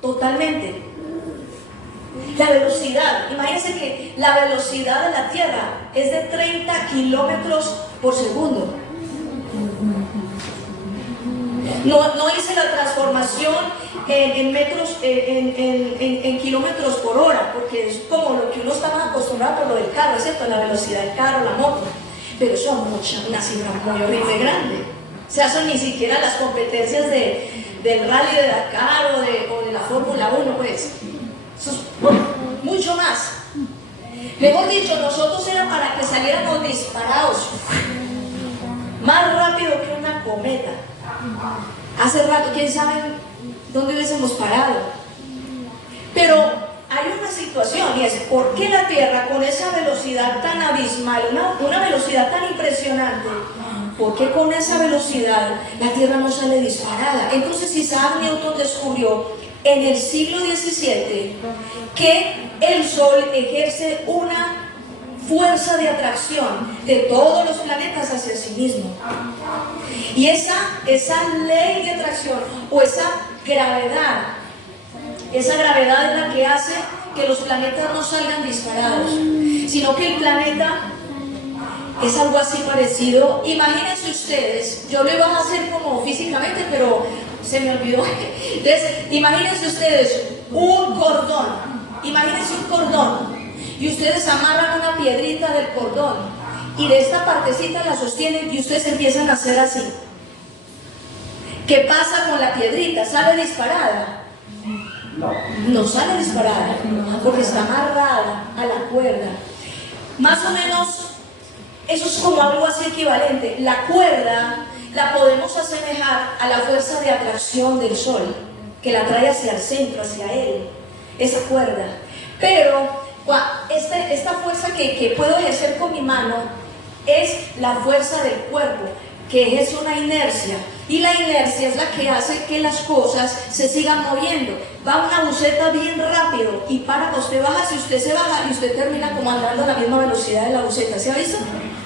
totalmente. La velocidad, imagínense que la velocidad de la tierra es de 30 kilómetros por segundo. No hice la transformación en metros, en kilómetros por hora, porque es como lo que uno está más acostumbrado por lo del carro, excepto la velocidad del carro, la moto. Pero eso es una cifra muy horrible grande. O sea, son ni siquiera las competencias del Rally de Dakar o de la Fórmula 1, pues. Eso es mucho más. Mejor dicho, nosotros era para que saliéramos disparados, más rápido que una cometa. Hace rato, quién sabe dónde hubiésemos parado. Pero hay una situación, y es ¿por qué la Tierra, con esa velocidad tan abismal, una velocidad tan impresionante, por qué con esa velocidad la Tierra no sale disparada? Entonces Isaac Newton descubrió en el siglo XVII que el Sol ejerce una fuerza de atracción de todos los planetas hacia sí mismo. Y esa ley de atracción o esa gravedad es la que hace que los planetas no salgan disparados, sino que el planeta es algo así parecido. Imagínense ustedes, yo lo iba a hacer como físicamente, pero se me olvidó. Entonces, imagínense ustedes un cordón. Imagínense un cordón y ustedes amarran una piedrita del cordón y de esta partecita la sostienen y ustedes empiezan a hacer así. ¿Qué pasa con la piedrita? ¿Sale disparada? No sale disparada porque está amarrada a la cuerda. Más o menos eso es como algo así equivalente. La cuerda la podemos asemejar a la fuerza de atracción del Sol, que la trae hacia el centro, hacia él, esa cuerda. Pero esta fuerza que puedo ejercer con mi mano es la fuerza del cuerpo, que ejerce una inercia, y la inercia es la que hace que las cosas se sigan moviendo. Va una buceta bien rápido y para usted baja, si usted se baja y usted termina como andando a la misma velocidad de la buceta, ¿se ha visto?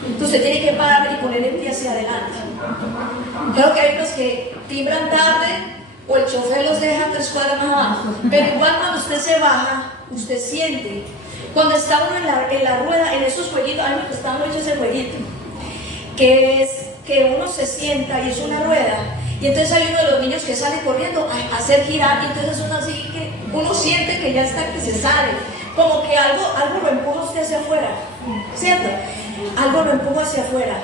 Entonces tiene que parar y poner el pie hacia adelante. Claro que hay unos que timbran tarde o el chofer los deja 3 cuadras más abajo, pero igual cuando usted se baja, usted siente. Cuando está uno en la rueda, en esos jueguitos, hay uno que está hecho ese jueguito, que es que uno se sienta y es una rueda, y entonces hay uno de los niños que sale corriendo a hacer girar, y entonces uno así que uno siente que ya está, que se sale, como que algo lo empuja usted hacia afuera, ¿cierto? Algo lo empuja hacia afuera.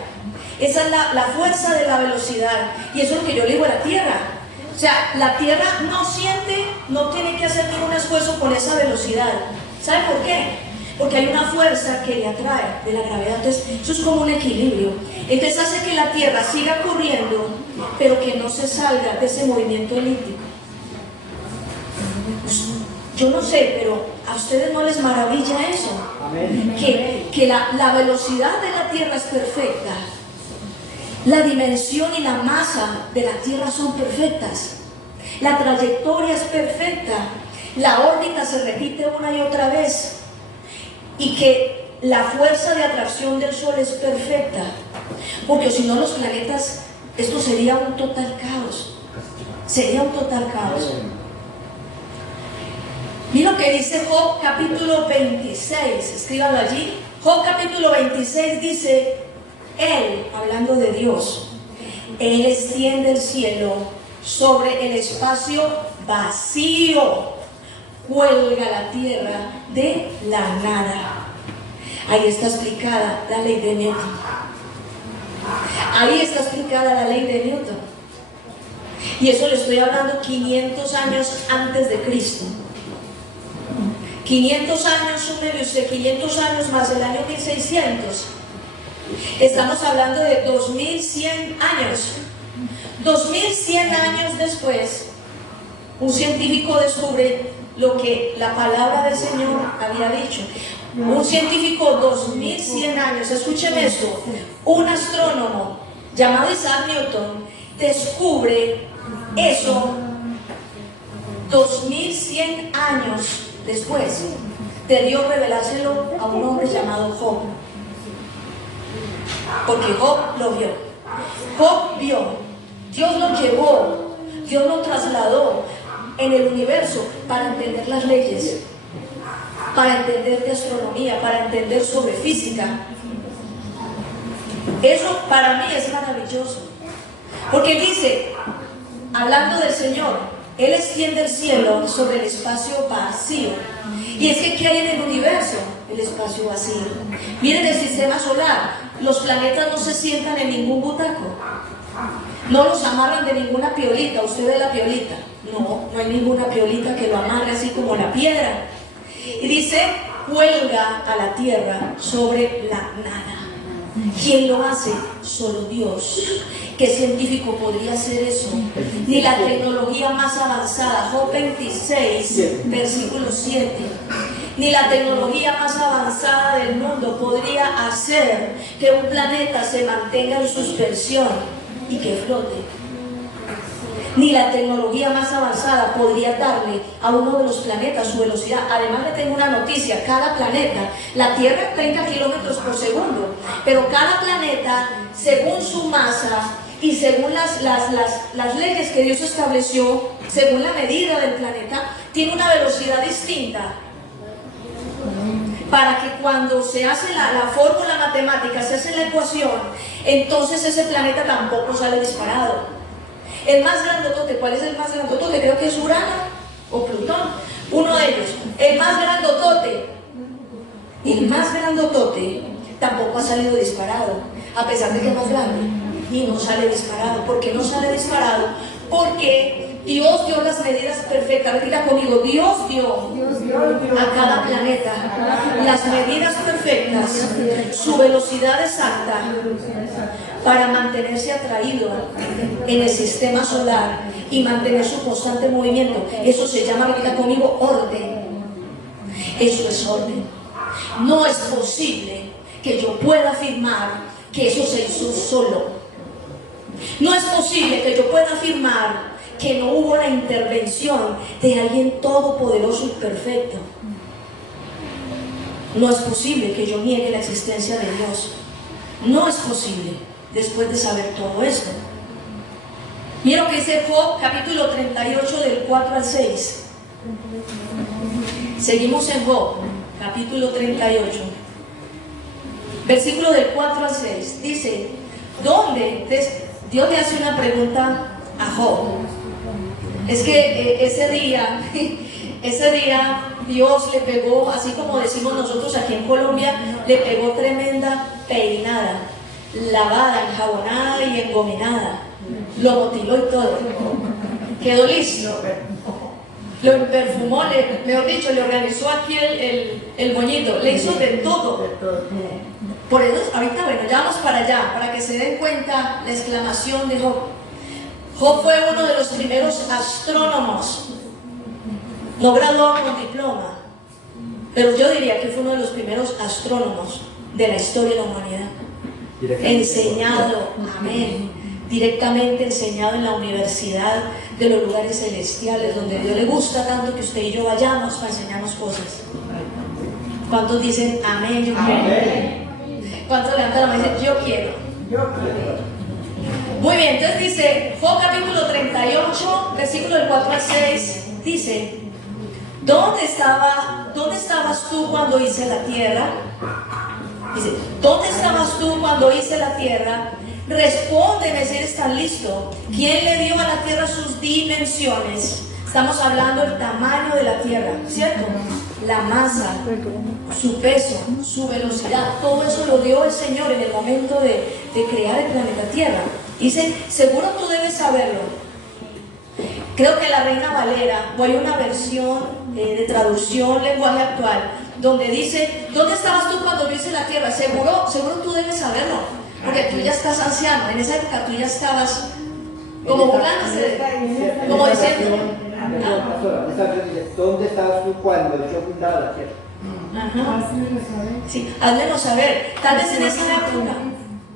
Esa es la fuerza de la velocidad, y eso es lo que yo le digo a la Tierra. O sea, la Tierra no siente, no tiene que hacer ningún esfuerzo con esa velocidad. ¿Sabe por qué? Porque hay una fuerza que le atrae de la gravedad. Entonces, eso es como un equilibrio. Entonces hace que la Tierra siga corriendo, pero que no se salga de ese movimiento elíptico. Yo no sé, pero a ustedes no les maravilla eso. Que la velocidad de la Tierra es perfecta. La dimensión y la masa de la Tierra son perfectas. La trayectoria es perfecta. La órbita se repite una y otra vez. Y que la fuerza de atracción del Sol es perfecta. Porque si no los planetas, esto sería un total caos. Sería un total caos. Mira lo que dice Job capítulo 26. Escríbanlo allí. Job capítulo 26 dice: Él, hablando de Dios, Él extiende el cielo sobre el espacio vacío, cuelga la tierra de la nada. Ahí está explicada la ley de Newton. Ahí está explicada la ley de Newton. Y eso le estoy hablando 500 años antes de Cristo. 500 años, súmele usted 500 años más el año 1600. Estamos hablando de 2100 años. 2100 años después, un científico descubre lo que la palabra del Señor había dicho. Un científico, 2100 años, escúcheme esto, un astrónomo llamado Isaac Newton descubre eso 2100 años después, debió revelárselo a un hombre llamado Job. Porque Job lo vio. Job vio. Dios lo llevó. Dios lo trasladó en el universo para entender las leyes, para entender de astronomía, para entender sobre física. Eso para mí es maravilloso. Porque dice, hablando del Señor, Él extiende el cielo sobre el espacio vacío. Y es que ¿qué hay en el universo? El espacio vacío. Miren el sistema solar. Los planetas no se sientan en ningún butaco. No los amarran de ninguna piolita. Usted ve la piolita. No hay ninguna piolita que lo amarre así como la piedra. Y dice, cuelga a la tierra sobre la nada. ¿Quién lo hace? Solo Dios. ¿Qué científico podría hacer eso? Ni la tecnología más avanzada. Job 26, versículo 7. Ni la tecnología más avanzada del mundo podría hacer que un planeta se mantenga en suspensión y que flote. Ni la tecnología más avanzada podría darle a uno de los planetas su velocidad. Además le tengo una noticia, cada planeta, la Tierra 30 kilómetros por segundo, pero cada planeta, según su masa y según las leyes que Dios estableció, según la medida del planeta, tiene una velocidad distinta. Para que cuando se hace la fórmula matemática, se hace la ecuación, entonces ese planeta tampoco sale disparado. El más grandotote, ¿cuál es el más grandotote? Creo que es Urano o Plutón, uno de ellos. El más grandotote tampoco ha salido disparado, a pesar de que es más grande, y no sale disparado. ¿Por qué no sale disparado? Porque Dios dio las medidas perfectas. Repita conmigo, Dios dio a cada planeta las medidas perfectas, su velocidad exacta, para mantenerse atraído en el sistema solar y mantener su constante movimiento. Eso se llama, repita conmigo, orden. Eso es orden. No es posible que yo pueda afirmar que eso se hizo solo. No es posible que yo pueda afirmar que no hubo la intervención de alguien todopoderoso y perfecto. No es posible que yo niegue la existencia de Dios. No es posible, después de saber todo esto. Mira lo que dice Job, capítulo 38, del 4 al 6. Seguimos en Job, capítulo 38, versículo del 4 al 6. Dice, ¿dónde? Dios le hace una pregunta a Job. Es que ese día Dios le pegó, así como decimos nosotros aquí en Colombia, le pegó tremenda peinada, lavada, enjabonada y engominada. Lo motiló y todo. Quedó listo. Lo perfumó, mejor dicho, le organizó aquí el moñito, le hizo de todo. Por eso, ahorita, bueno, ya vamos para allá, para que se den cuenta la exclamación de Job. Job fue uno de los primeros astrónomos, no graduado con diploma, pero yo diría que fue uno de los primeros astrónomos de la historia de la humanidad. Enseñado, amén, directamente enseñado en la universidad de los lugares celestiales, donde Dios le gusta tanto que usted y yo vayamos para enseñarnos cosas. ¿Cuántos dicen amén? Yo quiero. ¿Cuántos levantan la mano y dicen yo quiero? Muy bien, entonces dice Job capítulo 38, versículo del 4 al 6, dice, ¿dónde estabas tú cuando hice la tierra? Dice, ¿dónde estabas tú cuando hice la tierra? Respóndeme si eres tan listo. ¿Quién le dio a la tierra sus dimensiones? Estamos hablando del tamaño de la tierra, ¿cierto? La masa, su peso, su velocidad, todo eso lo dio el Señor en el momento de crear el planeta Tierra. Dice, seguro tú debes saberlo. Creo que la Reina Valera, o hay una versión de traducción, lenguaje actual, donde dice, ¿dónde estabas tú cuando yo hice la tierra? Seguro tú debes saberlo, porque tú ya estás anciano, en esa época tú ya estabas como burlándose, como diciendo, ¿dónde estabas tú cuando yo fundaba la tierra? Ajá. Sí, házmenos saber, tal vez en esa época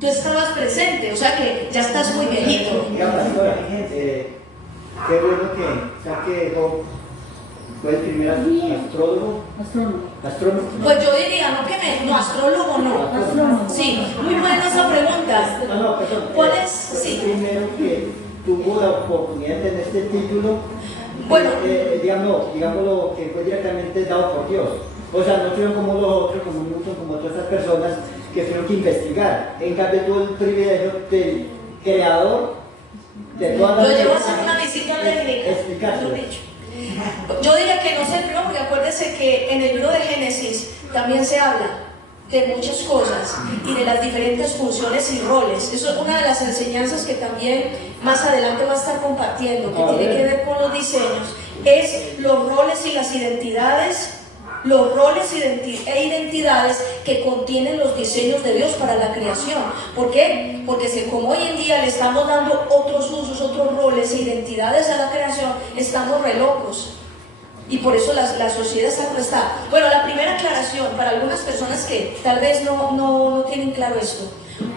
tú estabas presente, o sea que ya estás muy viejito. Qué bueno que saque ¿Fue el primer astrólogo? Astrónomo. Pues yo diría, no, astrólogo no. Astrónomo. Sí, muy buena esa pregunta. No, perdón. ¿Cuál es? Fue Sí. el primero que tuvo la oportunidad de tener este título, Bueno. digámoslo, que fue directamente dado por Dios. O sea, no fueron como los otros, como Newton, como todas estas personas que tuvieron que investigar. En cambio, tuvo el privilegio del creador de todas las Lo llevo a cosas, hacer una visita técnica. explicarlo. Mejor dicho. Yo diría que no sé el primero, porque acuérdese que en el libro de Génesis también se habla de muchas cosas y de las diferentes funciones y roles. Eso es una de las enseñanzas que también más adelante va a estar compartiendo, que tiene que ver con los diseños, es los roles y las identidades, los roles e identidades que contienen los diseños de Dios para la creación. ¿Por qué? Porque como hoy en día le estamos dando otros usos, otros roles e identidades a la creación, estamos re locos. Y por eso la sociedad está como está. Bueno, la primera aclaración para algunas personas que tal vez no tienen claro esto.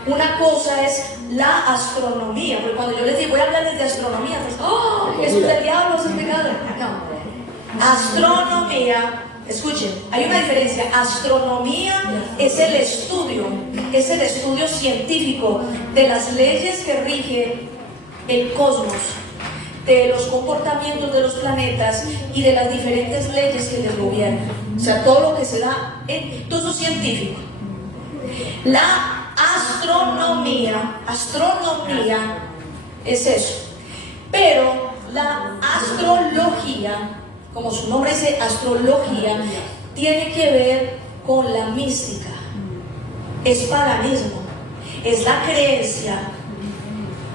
Una cosa es la astronomía, porque cuando yo les digo voy a hablarles de astronomía, pues, ¡oh! Eso es del diablo, eso es pecado. No. Astronomía, escuchen, hay una diferencia. Astronomía es el estudio científico de las leyes que rigen el cosmos, de los comportamientos de los planetas y de las diferentes leyes que les gobiernan. O sea, todo lo que se da en todo eso científico. La astronomía es eso. Pero la astrología, como su nombre dice, astrología, tiene que ver con la mística. Es paganismo. Es la creencia.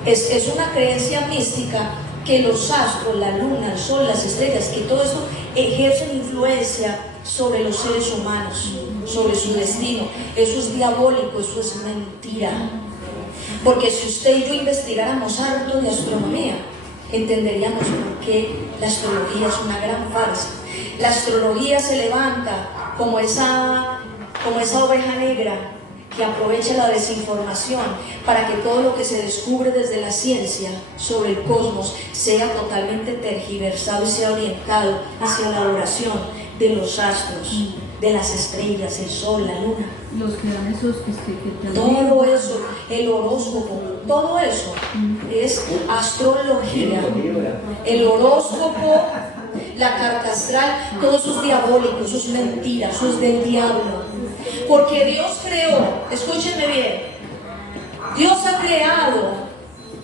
Es una creencia mística que los astros, la luna, el sol, las estrellas, que todo eso ejercen influencia sobre los seres humanos, sobre su destino. Eso es diabólico, eso es mentira. Porque si usted y yo investigáramos harto de astronomía, entenderíamos por qué la astrología es una gran farsa. La astrología se levanta como esa oveja negra que aprovecha la desinformación para que todo lo que se descubre desde la ciencia sobre el cosmos sea totalmente tergiversado y sea orientado hacia la adoración de los astros, de las estrellas, el sol, la luna. Los que dan esos Todo eso, el horóscopo, todo eso es astrología. El horóscopo, la carta astral, todo eso es diabólico, eso es mentira, eso es del diablo. Porque Dios creó, escúchenme bien, Dios ha creado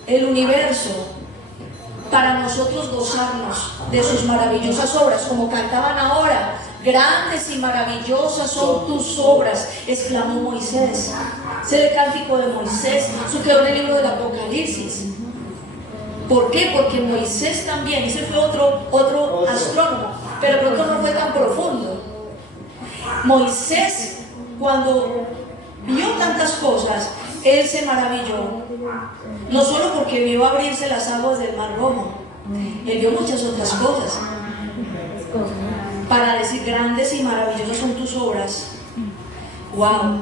el universo para nosotros gozarnos de sus maravillosas obras, como cantaban ahora. Grandes y maravillosas son tus obras, exclamó Moisés. Se le cántico de Moisés, eso quedó en el libro del Apocalipsis. ¿Por qué? Porque Moisés también, ese fue otro astrónomo, pero pronto no fue tan profundo. Moisés, cuando vio tantas cosas, él se maravilló, no solo porque vio abrirse las aguas del Mar Rojo, él vio muchas otras cosas, para decir grandes y maravillosas son tus obras. Wow.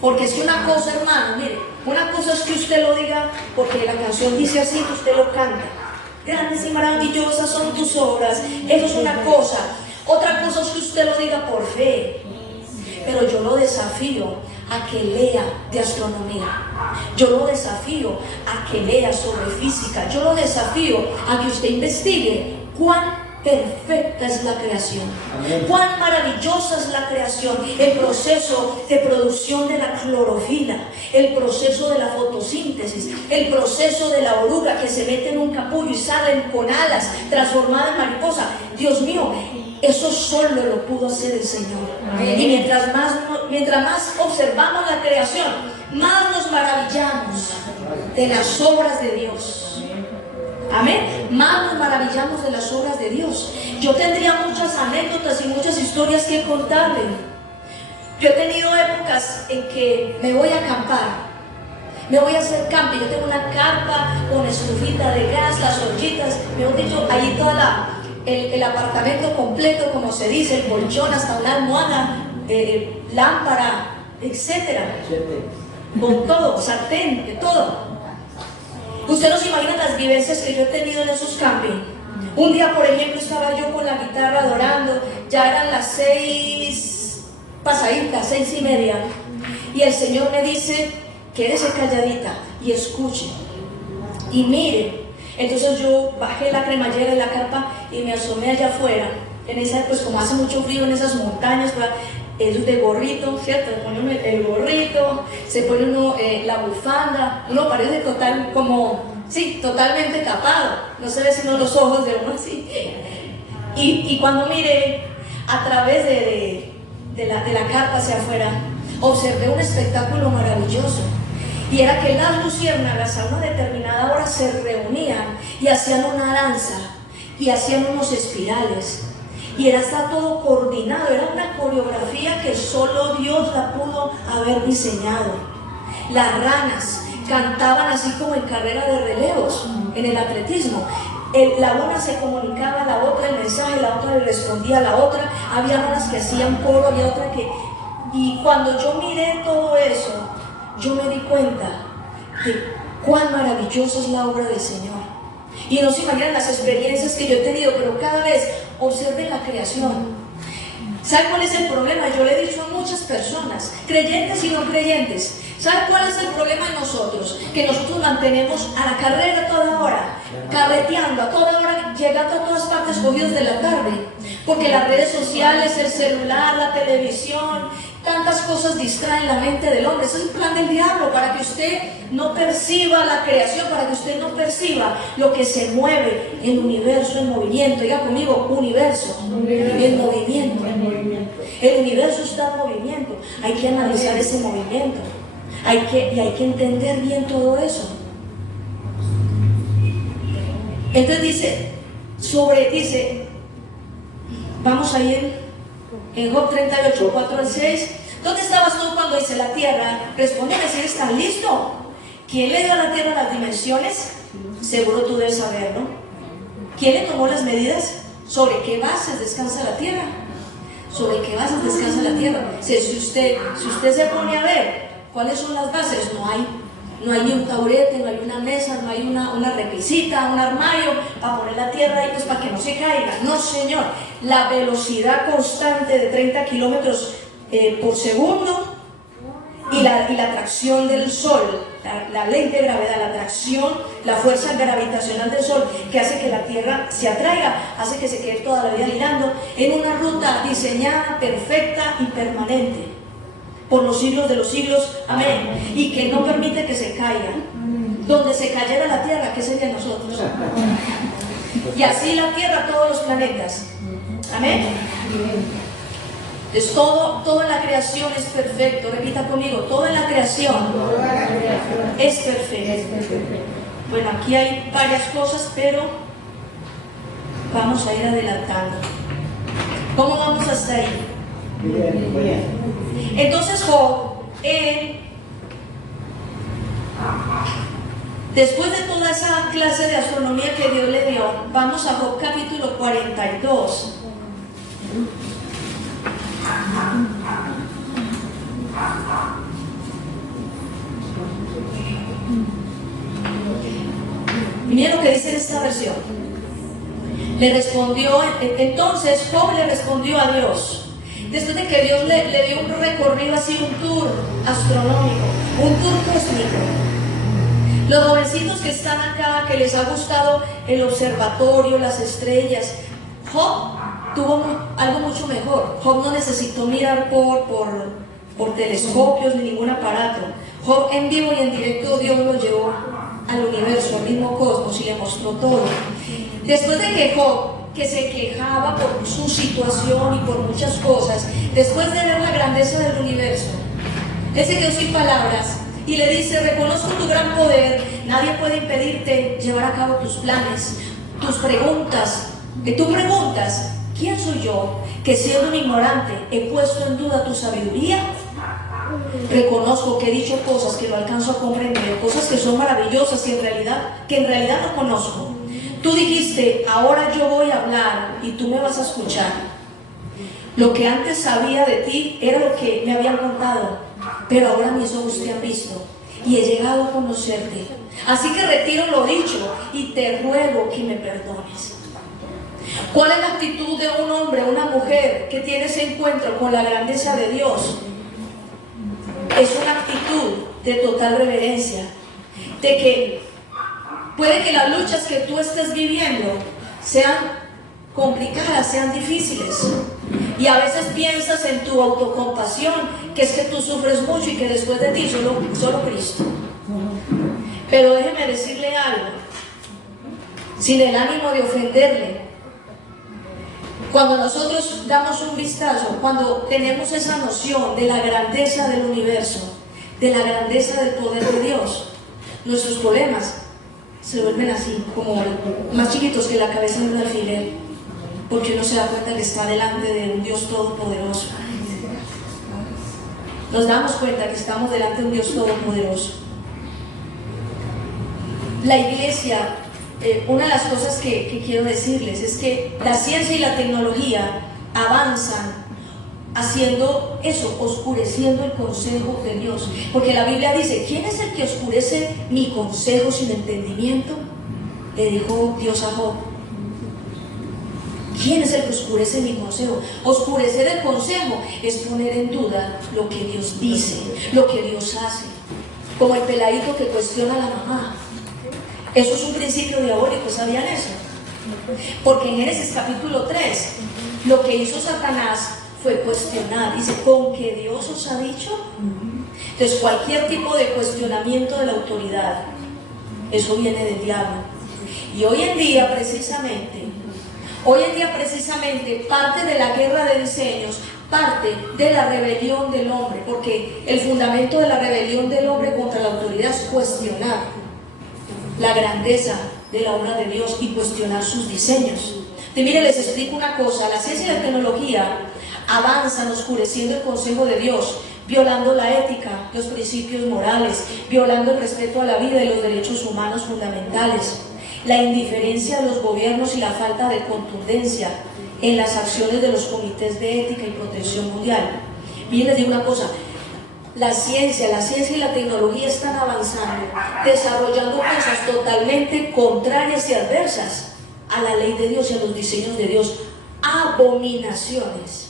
Porque es que una cosa, hermano, mire, una cosa es que usted lo diga porque la canción dice así, que usted lo canta. Grandes y maravillosas son tus obras, eso es una cosa. Otra cosa es que usted lo diga por fe. Pero yo lo desafío a que lea de astronomía. Yo lo desafío a que lea sobre física. Yo lo desafío a que usted investigue cuán perfecta es la creación. Amén. Cuán maravillosa es la creación. El proceso de producción de la clorofila, el proceso de la fotosíntesis, el proceso de la oruga que se mete en un capullo y salen con alas transformada en mariposa. Dios mío, eso solo lo pudo hacer el Señor. Amén. Y mientras más observamos la creación, más nos maravillamos de las obras de Dios. Amén. Más nos maravillamos de las obras de Dios. Yo tendría muchas anécdotas y muchas historias que contarle. Yo he tenido épocas en que me voy a acampar, me voy a hacer camping. Yo tengo una carpa con estufita de gas, las ollitas, mejor dicho, allí toda el apartamento completo, como se dice, el colchón, hasta una almohada, lámpara, etcétera, con todo, sartén, de todo. Usted no se imagina las vivencias que yo he tenido en esos camping. Un día, por ejemplo, estaba yo con la guitarra adorando, ya eran las 6 pasaditas, 6:30, y el Señor me dice, quédese calladita y escuche, y mire. Entonces yo bajé la cremallera de la carpa y me asomé allá afuera, en esa, pues como hace mucho frío en esas montañas, es de gorrito, ¿cierto? Se pone uno el gorrito, se pone uno la bufanda, uno parece totalmente tapado, no se ve sino los ojos de uno así. Y cuando miré a través de la carpa hacia afuera, observé un espectáculo maravilloso. Y era que las luciérnagas a una determinada hora se reunían y hacían una danza y hacían unos espirales. Y está todo coordinado, era una coreografía que solo Dios la pudo haber diseñado. Las ranas cantaban así como en carrera de relevos, en el atletismo. La una se comunicaba a la otra el mensaje, la otra le respondía a la otra. Había unas que hacían coro, había otra que... Y cuando yo miré todo eso, yo me di cuenta de cuán maravillosa es la obra del Señor. Y no se imaginan las experiencias que yo he tenido, pero cada vez observen la creación. ¿Saben cuál es el problema? Yo le he dicho a muchas personas, creyentes y no creyentes, ¿saben cuál es el problema de nosotros? Que nosotros mantenemos a la carrera a toda hora, carreteando a toda hora, llegando a todas partes cogidos de la tarde, porque las redes sociales, el celular, la televisión, tantas cosas distraen la mente del hombre. Ese es el plan del diablo, para que usted no perciba la creación, para que usted no perciba lo que se mueve, el universo en movimiento. Diga conmigo, universo en movimiento. El universo está en movimiento. Hay que analizar ese movimiento. Hay que entender bien todo eso. Entonces dice, vamos a ir en Job 38, 4 al 6. ¿Dónde estabas tú cuando dice la tierra? Respóndeme si eres tan listo. ¿Quién le dio a la tierra las dimensiones? Seguro tú debes saberlo. ¿Quién le tomó las medidas? ¿Sobre qué bases descansa la tierra? ¿Sobre qué bases descansa la tierra? Si usted se pone a ver cuáles son las bases, no hay ni un taburete, no hay una mesa, no hay una repisita, un armario para poner la tierra ahí pues para que no se caiga. No, señor. La velocidad constante de 30 kilómetros por segundo y la atracción del sol, la ley de gravedad, la atracción, la fuerza gravitacional del sol que hace que la tierra se atraiga, hace que se quede toda la vida girando en una ruta diseñada, perfecta y permanente por los siglos de los siglos, amén, y que no permite que se caigan. Donde se cayera la tierra, ¿qué sería nosotros? Y así la tierra, todos los planetas, amén. Entonces todo en la creación es perfecto. Repita conmigo, todo en la creación es perfecto. Bueno, aquí hay varias cosas, pero vamos a ir adelantando. ¿Cómo vamos hasta ahí? Bien. Entonces Job, después de toda esa clase de astronomía que Dios le dio, vamos a Job capítulo 42. Miren lo que dice en esta versión. Entonces Job le respondió a Dios. Después de que Dios le dio un recorrido así, un tour astronómico, un tour cósmico. Los jovencitos que están acá, que les ha gustado el observatorio, las estrellas, Job tuvo algo mucho mejor. Job no necesitó mirar por telescopios ni ningún aparato. Job en vivo y en directo Dios lo llevó al universo, al mismo cosmos, y le mostró todo. Después de que Job, que se quejaba por su situación y por muchas cosas, después de ver la grandeza del universo, él se quedó sin palabras y le dice: reconozco tu gran poder, nadie puede impedirte llevar a cabo tus planes, tus preguntas. Tú preguntas: ¿quién soy yo que, siendo un ignorante, he puesto en duda tu sabiduría? Reconozco que he dicho cosas que no alcanzo a comprender, cosas que son maravillosas y que en realidad no conozco. Tú dijiste: ahora yo voy a hablar y tú me vas a escuchar. Lo que antes sabía de ti era lo que me habían contado, pero ahora mis ojos te han visto y he llegado a conocerte. Así que retiro lo dicho y te ruego que me perdones. ¿Cuál es la actitud de un hombre o una mujer que tiene ese encuentro con la grandeza de Dios? Es una actitud de total reverencia, de que puede que las luchas que tú estés viviendo sean complicadas, sean difíciles, y a veces piensas en tu autocompasión, que es que tú sufres mucho y que después de ti solo Cristo. Pero déjeme decirle algo, sin el ánimo de ofenderle. Cuando nosotros damos un vistazo, cuando tenemos esa noción de la grandeza del universo, de la grandeza del poder de Dios, nuestros problemas se vuelven así, como más chiquitos que la cabeza de un alfiler, porque uno se da cuenta que está delante de un Dios todopoderoso. Nos damos cuenta que estamos delante de un Dios todopoderoso. La iglesia, una de las cosas que quiero decirles es que la ciencia y la tecnología avanzan haciendo eso, oscureciendo el consejo de Dios, porque la Biblia dice: ¿quién es el que oscurece mi consejo sin entendimiento? Le dijo Dios a Job. ¿Quién es el que oscurece mi consejo? Oscurecer el consejo es poner en duda lo que Dios dice, lo que Dios hace, como el peladito que cuestiona a la mamá. Eso es un principio diabólico, ¿sabían eso? Porque en Génesis capítulo 3, lo que hizo Satanás fue cuestionar. Dice: ¿con que Dios os ha dicho? Entonces, cualquier tipo de cuestionamiento de la autoridad, eso viene del diablo. Y hoy en día precisamente, parte de la guerra de diseños, parte de la rebelión del hombre, porque el fundamento de la rebelión del hombre contra la autoridad es cuestionar la grandeza de la obra de Dios y cuestionar sus diseños. Y mire, les explico una cosa: la ciencia y la tecnología avanzan oscureciendo el consejo de Dios, violando la ética, los principios morales, violando el respeto a la vida y los derechos humanos fundamentales, la indiferencia de los gobiernos y la falta de contundencia en las acciones de los comités de ética y protección mundial. Miren, les digo una cosa: la ciencia y la tecnología están avanzando, desarrollando cosas totalmente contrarias y adversas a la ley de Dios y a los diseños de Dios. Abominaciones.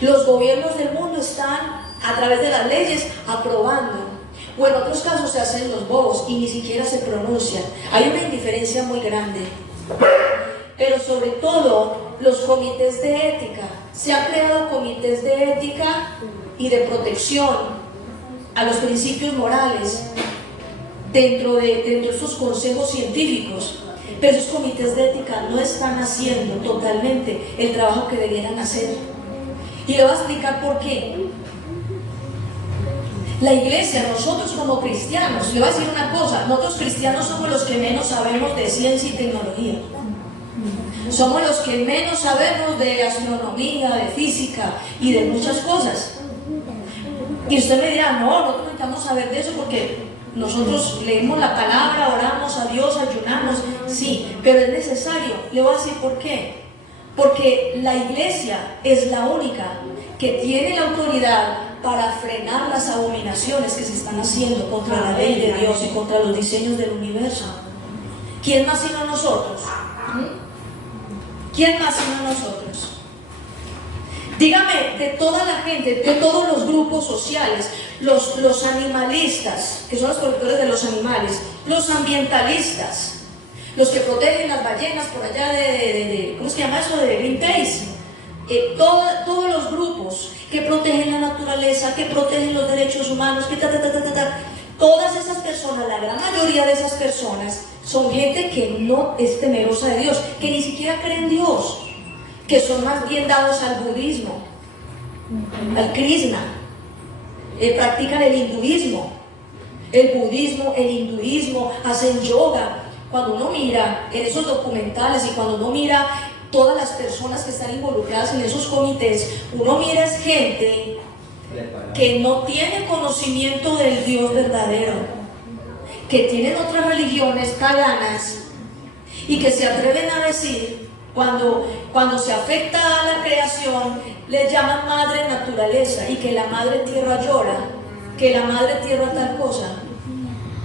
Los gobiernos del mundo están, a través de las leyes, aprobando, o en otros casos se hacen los bobos y ni siquiera se pronuncian. Hay una indiferencia muy grande. Pero sobre todo, los comités de ética. Se han creado comités de ética y de protección a los principios morales dentro de estos consejos científicos. Pero esos comités de ética no están haciendo totalmente el trabajo que debieran hacer. Y le voy a explicar por qué. La iglesia, nosotros como cristianos, le voy a decir una cosa: nosotros cristianos somos los que menos sabemos de ciencia y tecnología. Somos los que menos sabemos de astronomía, de física y de muchas cosas. Y usted me dirá: no, nosotros necesitamos saber de eso porque nosotros leemos la palabra, oramos a Dios, ayunamos. Sí, pero es necesario. Le voy a decir por qué. Porque la iglesia es la única que tiene la autoridad para frenar las abominaciones que se están haciendo contra la ley de Dios y contra los diseños del universo. ¿Quién más sino nosotros? ¿Quién más sino nosotros? Dígame, de toda la gente, de todos los grupos sociales, los animalistas, que son los protectores de los animales, los ambientalistas, los que protegen las ballenas por allá ¿cómo se llama eso? De Greenpeace, todos los grupos que protegen la naturaleza, que protegen los derechos humanos, todas esas personas, la gran mayoría de esas personas, son gente que no es temerosa de Dios, que ni siquiera cree en Dios, que son más bien dados al budismo, al Krishna, practican el hinduismo, el budismo, el hinduismo, hacen yoga. Cuando uno mira en esos documentales y cuando uno mira todas las personas que están involucradas en esos comités, uno mira es gente que no tiene conocimiento del Dios verdadero, que tienen otras religiones paganas y que se atreven a decir, cuando se afecta a la creación, les llaman madre naturaleza y que la madre tierra llora que la madre tierra tal cosa,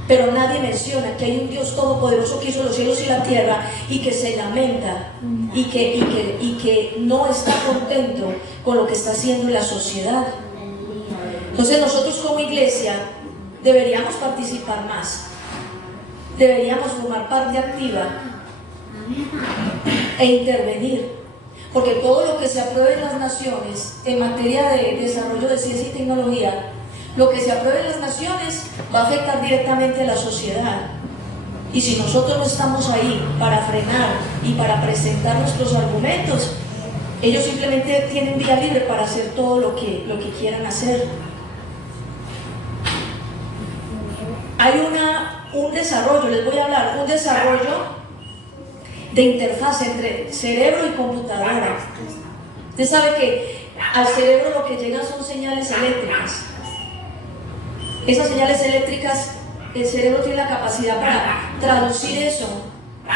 pero nadie menciona que hay un Dios todopoderoso que hizo los cielos y la tierra y que se lamenta y que no está contento con lo que está haciendo la sociedad. Entonces nosotros como iglesia deberíamos participar más, deberíamos formar parte activa e intervenir, porque todo lo que se apruebe en las naciones en materia de desarrollo de ciencia y tecnología, lo que se apruebe en las naciones va a afectar directamente a la sociedad. Y si nosotros no estamos ahí para frenar y para presentar nuestros argumentos, ellos simplemente tienen vía libre para hacer todo lo que quieran hacer. Hay un desarrollo, les voy a hablar, un desarrollo de interfaz entre cerebro y computadora. Usted sabe que al cerebro lo que llegan son señales eléctricas. Esas señales eléctricas, el cerebro tiene la capacidad para traducir eso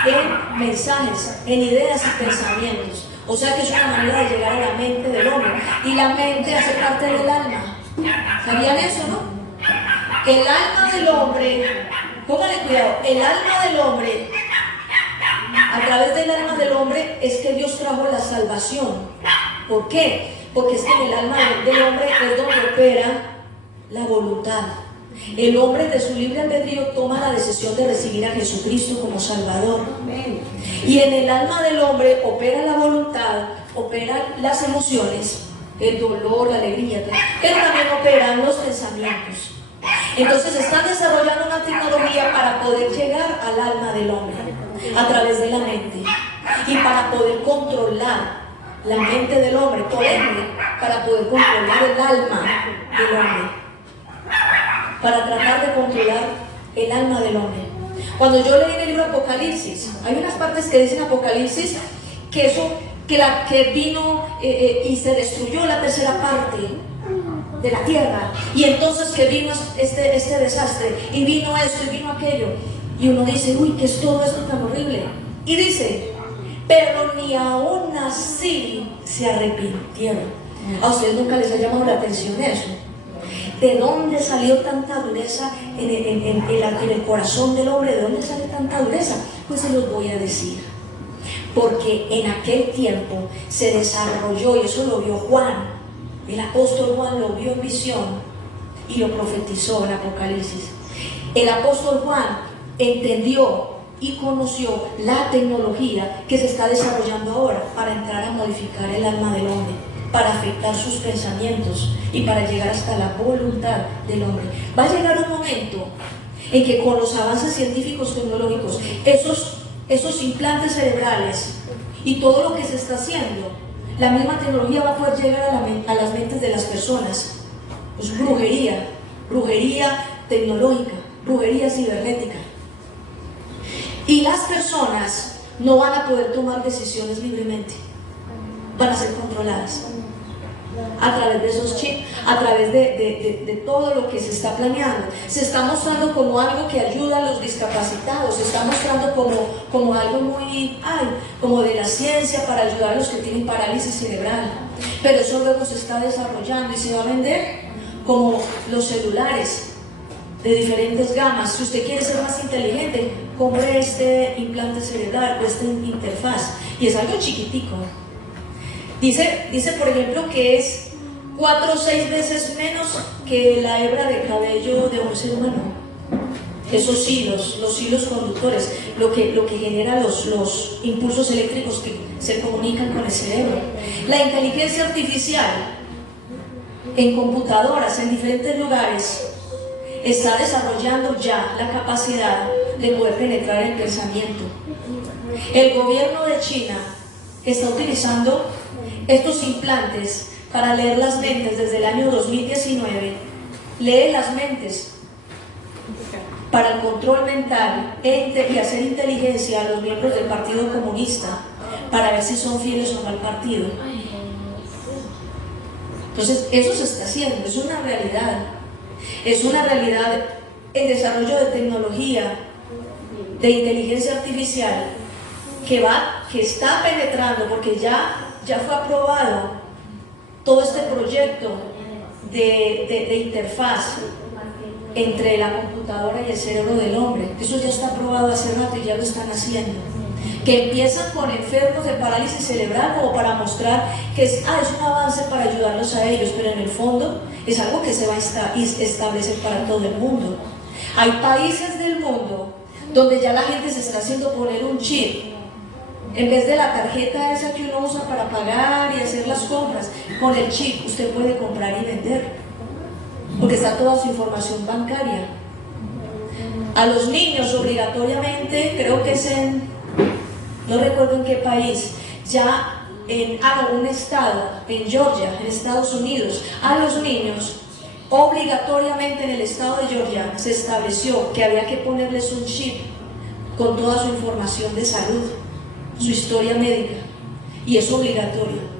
en mensajes, en ideas y pensamientos. O sea que es una manera de llegar a la mente del hombre. Y la mente hace parte del alma. ¿Sabían eso, no? El alma del hombre, póngale cuidado, el alma del hombre, a través del alma del hombre es que Dios trajo la salvación. ¿Por qué? Porque es que en el alma del hombre es donde opera la voluntad. El hombre de su libre albedrío toma la decisión de recibir a Jesucristo como Salvador. Y en el alma del hombre opera la voluntad, operan las emociones, el dolor, la alegría, pero también operan los pensamientos. Entonces están desarrollando una tecnología para poder llegar al alma del hombre a través de la mente y para poder controlar la mente del hombre, por ende, para poder controlar el alma del hombre, para tratar de controlar el alma del hombre. Cuando yo leí en el libro Apocalipsis, hay unas partes que dicen Apocalipsis que vino y se destruyó la tercera parte de la tierra, y entonces que vino este desastre, y vino esto, y vino aquello, y uno dice, uy, ¿qué es todo esto tan horrible? Y dice, pero ni aún así se arrepintieron. ¿A ustedes nunca les ha llamado la atención eso? ¿De dónde salió tanta dureza en el corazón del hombre? ¿De dónde sale tanta dureza? Pues se los voy a decir. Porque en aquel tiempo se desarrolló, y eso lo vio Juan, el apóstol Juan lo vio en visión y lo profetizó en Apocalipsis. El apóstol Juan entendió y conoció la tecnología que se está desarrollando ahora para entrar a modificar el alma del hombre, para afectar sus pensamientos y para llegar hasta la voluntad del hombre. Va a llegar un momento en que con los avances científicos tecnológicos, esos implantes cerebrales y todo lo que se está haciendo, la misma tecnología va a poder llegar a las mentes de las personas. Pues brujería tecnológica, brujería cibernética. Y las personas no van a poder tomar decisiones libremente, van a ser controladas a través de esos chips, a través de todo lo que se está planeando. Se está mostrando como algo que ayuda a los discapacitados, se está mostrando como algo muy, como de la ciencia para ayudar a los que tienen parálisis cerebral, pero eso luego se está desarrollando y se va a vender como los celulares de diferentes gamas. Si usted quiere ser más inteligente, compre este implante cerebral o esta interfaz, y es algo chiquitico. Dice por ejemplo que es 4 o 6 veces menos que la hebra de cabello de un ser humano. Esos hilos, los hilos conductores, lo que genera los impulsos eléctricos que se comunican con el cerebro. La inteligencia artificial en computadoras en diferentes lugares está desarrollando ya la capacidad de poder penetrar el pensamiento. El gobierno de China está utilizando estos implantes para leer las mentes desde el año 2019. Lee las mentes para el control mental y hacer inteligencia a los miembros del Partido Comunista para ver si son fieles o no al partido. Entonces eso se está haciendo, es una realidad. Es una realidad el desarrollo de tecnología, de inteligencia artificial que está penetrando, porque ya fue aprobado todo este proyecto de interfaz entre la computadora y el cerebro del hombre. Eso ya está probado hace rato y ya lo están haciendo. Que empiezan con enfermos de parálisis cerebral como para mostrar que es un avance para ayudarlos a ellos, pero en el fondo es algo que se va a establecer para todo el mundo. Hay países del mundo donde ya la gente se está haciendo poner un chip. En vez de la tarjeta esa que uno usa para pagar y hacer las compras, con el chip usted puede comprar y vender, porque está toda su información bancaria. A los niños obligatoriamente, creo que es no recuerdo en qué país, ya en un estado, en Georgia, en Estados Unidos, a los niños obligatoriamente en el estado de Georgia se estableció que había que ponerles un chip con toda su información de salud, su historia médica, y es obligatorio.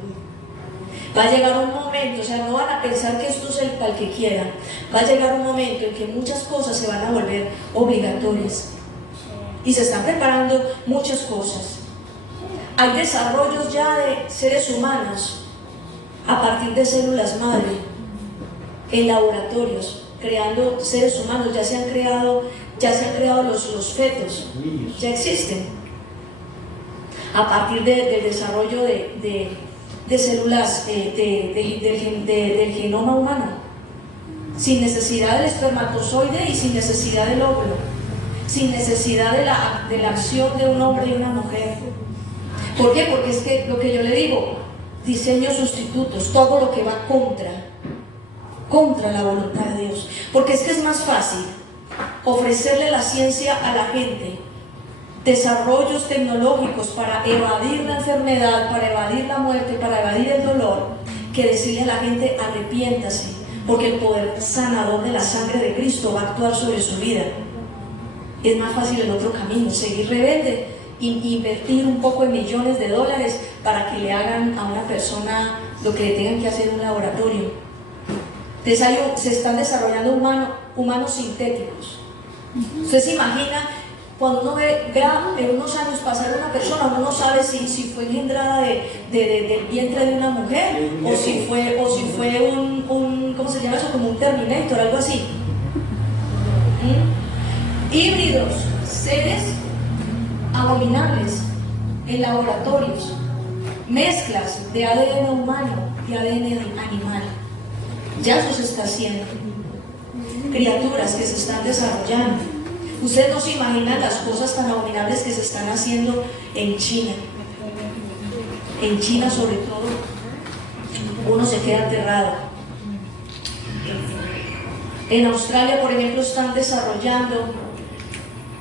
Va a llegar un momento, o sea, no van a pensar que esto es el tal que quieran, va a llegar un momento en que muchas cosas se van a volver obligatorias y se están preparando muchas cosas. Hay desarrollos ya de seres humanos a partir de células madre en laboratorios, creando seres humanos. Ya se han creado los fetos, ya existen a partir del desarrollo de células del genoma humano, sin necesidad del espermatozoide y sin necesidad del óvulo, sin necesidad de la acción de un hombre y una mujer. ¿Por qué? Porque es que lo que yo le digo, diseños sustitutos, todo lo que va contra la voluntad de Dios. Porque es que es más fácil ofrecerle la ciencia a la gente, desarrollos tecnológicos para evadir la enfermedad, para evadir la muerte, para evadir el dolor, que decirle a la gente arrepiéntase, porque el poder sanador de la sangre de Cristo va a actuar sobre su vida. Es más fácil el otro camino, seguir rebelde, invertir un poco de millones de dólares para que le hagan a una persona lo que le tengan que hacer en un laboratorio. Entonces se están desarrollando humanos sintéticos. Usted se imagina, cuando uno ve en unos años pasar una persona, uno no sabe si fue engendrada del vientre de una mujer o si fue un ¿cómo se llama eso? Como un Terminator, algo así. Híbridos, seres abominables en laboratorios, mezclas de ADN humano y ADN animal. Ya eso se está haciendo. Criaturas que se están desarrollando. Ustedes no se imaginan las cosas tan abominables que se están haciendo en China. En China, sobre todo, uno se queda aterrado. En Australia, por ejemplo, están desarrollando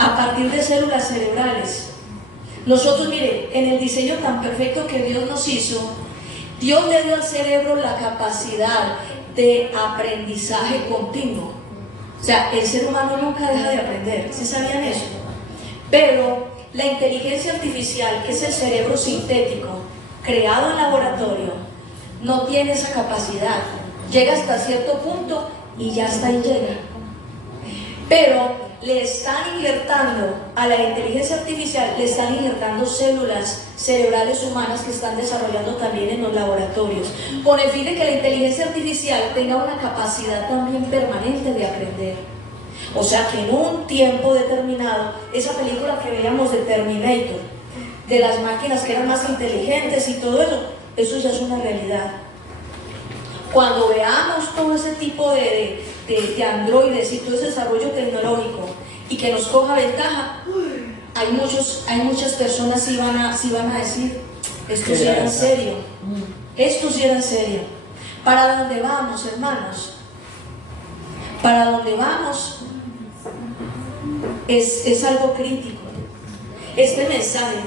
a partir de células cerebrales. Nosotros, mire, en el diseño tan perfecto que Dios nos hizo, Dios le dio al cerebro la capacidad de aprendizaje continuo. O sea, el ser humano nunca deja de aprender, ¿sí sabían eso? Pero la inteligencia artificial, que es el cerebro sintético, creado en laboratorio, no tiene esa capacidad. Llega hasta cierto punto y ya hasta ahí llega. Pero le están injertando a la inteligencia artificial, le están injertando células cerebrales humanas que están desarrollando también en los laboratorios, con el fin de que la inteligencia artificial tenga una capacidad también permanente de aprender. O sea que en un tiempo determinado, esa película que veíamos de Terminator, de las máquinas que eran más inteligentes y todo eso, eso ya es una realidad. Cuando veamos todo ese tipo de androides y todo ese desarrollo tecnológico y que nos coja ventaja, hay muchas personas sí van a decir, esto sí era en serio, esto sí era en serio. ¿Para dónde vamos, hermanos? ¿Para dónde vamos? Es algo crítico. Este mensaje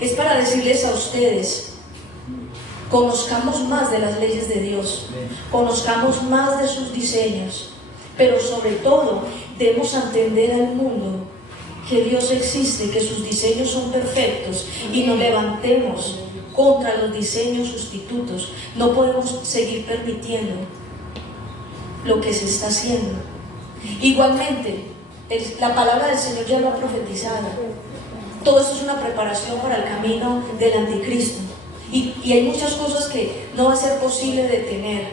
es para decirles a ustedes: conozcamos más de las leyes de Dios, conozcamos más de sus diseños, pero sobre todo debemos entender al mundo que Dios existe, que sus diseños son perfectos, y nos levantemos contra los diseños sustitutos. No podemos seguir permitiendo lo que se está haciendo. Igualmente, la palabra del Señor ya lo ha profetizado. Todo esto es una preparación para el camino del anticristo. Y hay muchas cosas que no va a ser posible detener,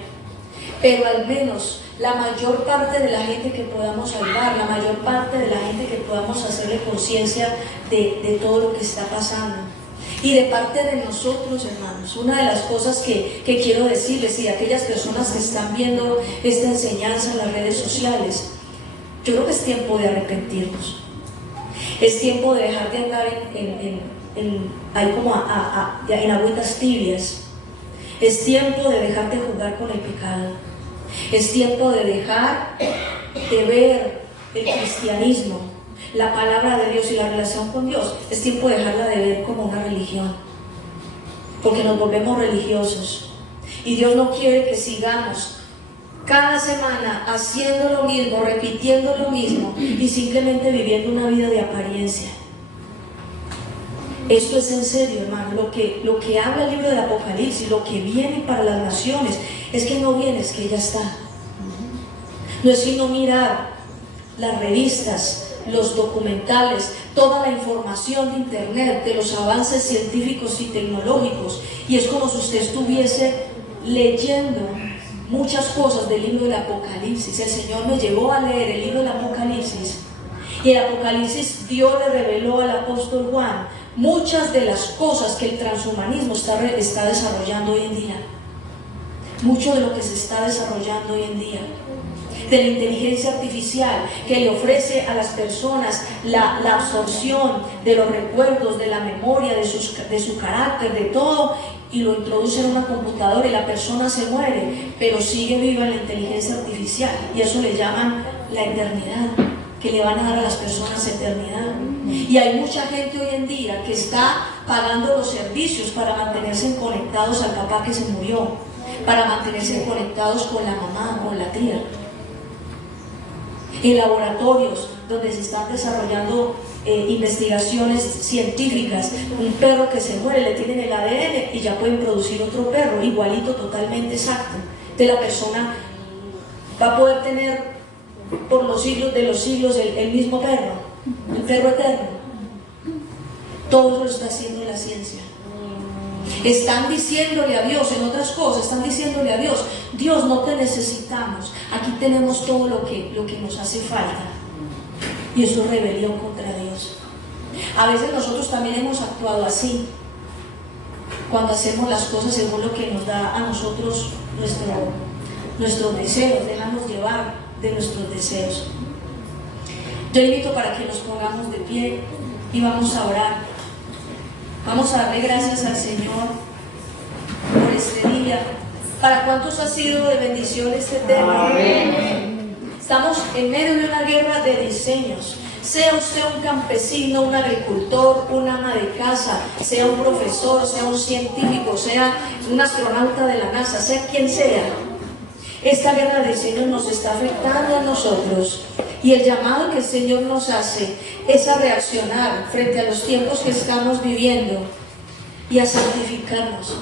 pero al menos la mayor parte de la gente que podamos ayudar, la mayor parte de la gente que podamos hacerle conciencia de todo lo que está pasando. Y de parte de nosotros, hermanos, una de las cosas que quiero decirles, y aquellas personas que están viendo esta enseñanza en las redes sociales, yo creo que es tiempo de arrepentirnos. Es tiempo de dejar de andar en agüitas tibias. Es tiempo de dejar de jugar con el pecado. Es tiempo de dejar de ver el cristianismo, la palabra de Dios y la relación con Dios. Es tiempo de dejarla de ver como una religión, porque nos volvemos religiosos. Y Dios no quiere que sigamos cada semana haciendo lo mismo, repitiendo lo mismo y simplemente viviendo una vida de apariencia. Esto es en serio, hermano. Lo que habla el libro de Apocalipsis, lo que viene para las naciones, es que no viene, es que ya está. No es sino mirar las revistas, los documentales, toda la información de internet, de los avances científicos y tecnológicos, y es como si usted estuviese leyendo muchas cosas del libro del Apocalipsis. El Señor me llevó a leer el libro del Apocalipsis, y el Apocalipsis Dios le reveló al apóstol Juan muchas de las cosas que el transhumanismo está desarrollando hoy en día. Mucho de lo que se está desarrollando hoy en día, de la inteligencia artificial que le ofrece a las personas la absorción de los recuerdos, de la memoria, de su carácter, de todo, y lo introduce en una computadora y la persona se muere, pero sigue viva en la inteligencia artificial, y eso le llaman la eternidad, que le van a dar a las personas eternidad. Y hay mucha gente hoy en día que está pagando los servicios para mantenerse conectados al papá que se murió, para mantenerse conectados con la mamá, con la tía. En laboratorios donde se están desarrollando investigaciones científicas, un perro que se muere, le tienen el ADN y ya pueden producir otro perro igualito, totalmente exacto. De la persona va a poder tener por los siglos de los siglos el mismo perro, el perro eterno. Todo lo está haciendo la ciencia. Están diciéndole a Dios, en otras cosas, están diciéndole a Dios: Dios, no te necesitamos, aquí tenemos todo lo que nos hace falta. Y eso es rebelión contra Dios. A veces nosotros también hemos actuado así, cuando hacemos las cosas según lo que nos da a nosotros nuestros deseos, dejamos llevar de nuestros deseos. Yo invito para que nos pongamos de pie y vamos a orar. Vamos a darle gracias al Señor por este día. ¿Para cuántos ha sido de bendición este tema? Amén. Estamos en medio de una guerra de diseños. Sea usted un campesino, un agricultor, un ama de casa, sea un profesor, sea un científico, sea un astronauta de la NASA, sea quien sea. Esta guerra de diseños nos está afectando a nosotros, y el llamado que el Señor nos hace es a reaccionar frente a los tiempos que estamos viviendo y a santificarnos,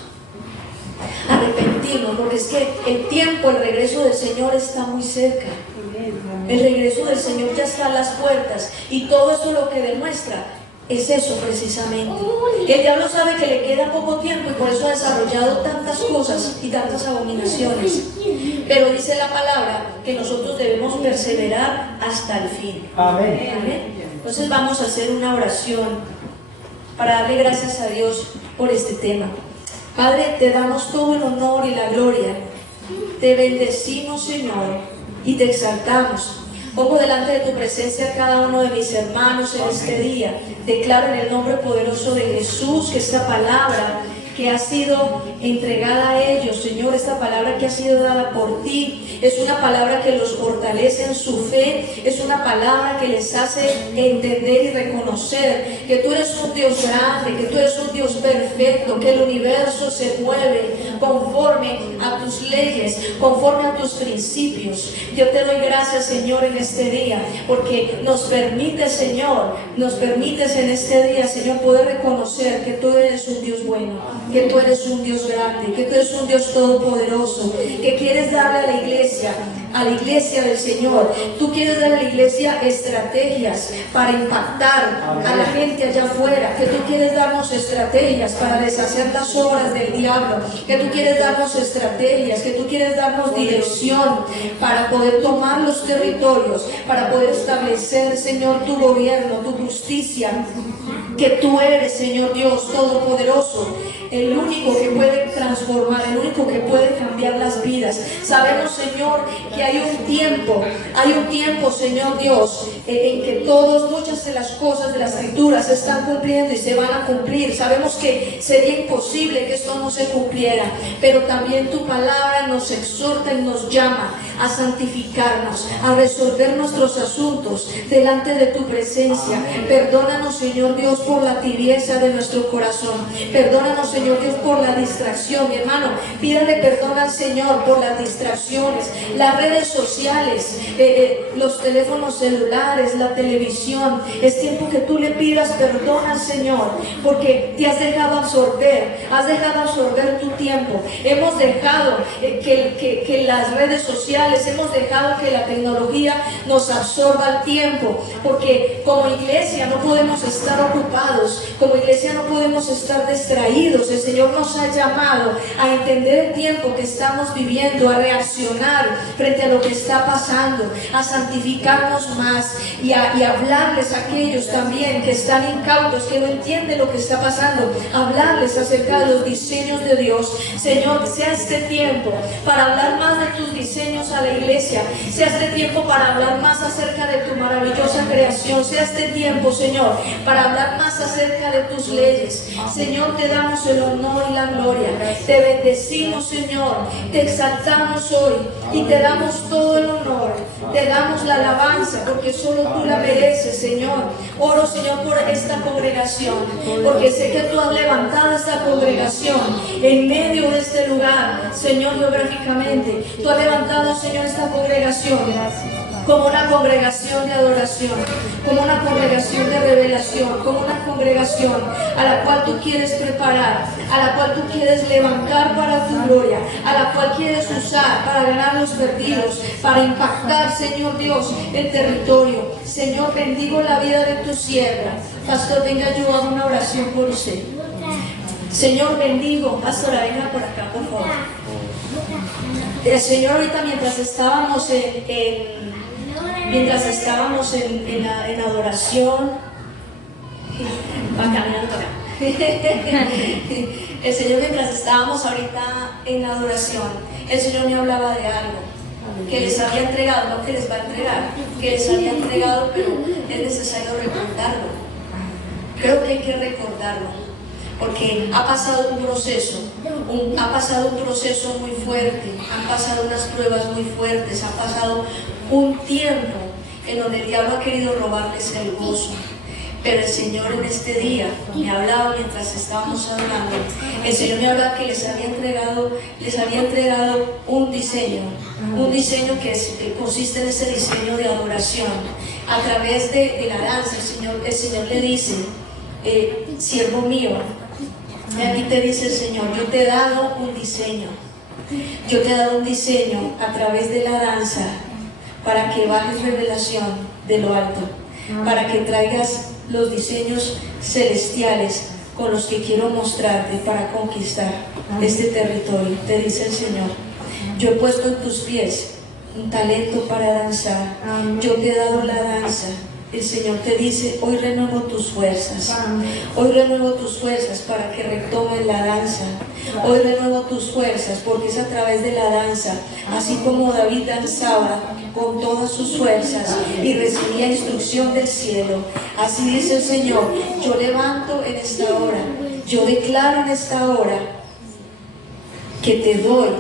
a arrepentirnos, porque es que el tiempo, el regreso del Señor está muy cerca. El regreso del Señor ya está a las puertas, y todo eso lo que demuestra es eso precisamente. El diablo sabe que le queda poco tiempo y por eso ha desarrollado tantas cosas y tantas abominaciones. Pero dice la palabra que nosotros debemos perseverar hasta el fin. Amén. Amén. Entonces vamos a hacer una oración para darle gracias a Dios por este tema. Padre, te damos todo el honor y la gloria. Te bendecimos, Señor, y te exaltamos. Pongo delante de tu presencia a cada uno de mis hermanos en este día. Declaro en el nombre poderoso de Jesús que esta palabra que ha sido entregada a ellos, Señor, esta palabra que ha sido dada por ti, es una palabra que los fortalece en su fe, es una palabra que les hace entender y reconocer que tú eres un Dios grande, que tú eres un Dios perfecto, que el universo se mueve conforme a tus leyes, conforme a tus principios. Yo te doy gracias, Señor, en este día, porque nos permites, Señor, nos permites en este día, Señor, poder reconocer que tú eres un Dios bueno, que tú eres un Dios grande, que tú eres un Dios todopoderoso, que quieres darle a la iglesia a la iglesia del Señor. Tú quieres dar a la iglesia estrategias para impactar a la gente allá afuera. Que tú quieres darnos estrategias para deshacer las obras del diablo. Que tú quieres darnos estrategias, que tú quieres darnos dirección para poder tomar los territorios, para poder establecer, Señor, tu gobierno, tu justicia. Que tú eres, Señor Dios Todopoderoso, el único que puede transformar, el único que puede cambiar las vidas. Sabemos, Señor, que hay un tiempo, Señor Dios, en que muchas de las cosas de las Escrituras se están cumpliendo y se van a cumplir. Sabemos que sería imposible que esto no se cumpliera, pero también tu palabra nos exhorta y nos llama a santificarnos, a resolver nuestros asuntos delante de tu presencia. Perdónanos, Señor Dios, por la tibieza de nuestro corazón. Perdónanos, Señor Dios, por la distracción. Mi hermano, pídale perdón al Señor por las distracciones, las redes sociales, los teléfonos celulares, la televisión. Es tiempo que tú le pidas perdón al Señor, porque te has dejado absorber tu tiempo. Hemos dejado que las redes sociales, hemos dejado que la tecnología nos absorba el tiempo, porque como iglesia no podemos estar ocupados, como iglesia no podemos estar distraídos. El Señor nos ha llamado a entender el tiempo que estamos viviendo, a reaccionar frente a lo que está pasando, a santificarnos más y a hablarles a aquellos también que están incautos, que no entienden lo que está pasando, hablarles acerca de los diseños de Dios. Señor, sea este tiempo para hablar más de tus diseños a la iglesia, sea este tiempo para hablar más acerca de tu maravillosa creación, sea este tiempo, Señor, para hablar más acerca de tus leyes. Señor, te damos el honor y la gloria, te bendecimos, Señor, te exaltamos hoy y te damos todo el honor, te damos la alabanza, porque solo tú la mereces, Señor. Oro, Señor, por esta congregación, porque sé que tú has levantado esta congregación en medio de este lugar, Señor, geográficamente. Tú has levantado, Señor, esta congregación como una congregación de adoración, como una congregación de revelación, como una congregación a la cual tú quieres preparar, a la cual tú quieres levantar para tu gloria, a la cual quieres usar para ganar los perdidos, para impactar, Señor Dios, el territorio. Señor, bendigo la vida de tu sierva. Pastor, venga, yo hago una oración por usted. Señor, bendigo. Pastora, venga por acá, por favor. Señor, ahorita mientras estábamos en adoración, va caminando por acá. El Señor, mientras estábamos ahorita en adoración, el Señor me hablaba de algo que les había entregado, no que les va a entregar, que les había entregado, pero es necesario recordarlo. Creo que hay que recordarlo, porque ha pasado un proceso muy fuerte, han pasado unas pruebas muy fuertes, ha pasado un tiempo en donde el diablo ha querido robarles el gozo. Pero el Señor en este día me hablaba mientras estábamos hablando. El Señor me hablaba que les había entregado un diseño que consiste en ese diseño de adoración. A través de la danza, el Señor le dice, siervo mío, y aquí te dice el Señor, yo te he dado un diseño. Yo te he dado un diseño a través de la danza para que bajes revelación de lo alto, para que traigas los diseños celestiales con los que quiero mostrarte para conquistar este territorio. Te dice el Señor, yo he puesto en tus pies un talento para danzar, yo te he dado la danza. El Señor te dice, hoy renuevo tus fuerzas, hoy renuevo tus fuerzas para que retomes la danza, hoy renuevo tus fuerzas porque es a través de la danza, así como David danzaba con todas sus fuerzas y recibía instrucción del cielo, así dice el Señor, yo levanto en esta hora, yo declaro en esta hora que te doy,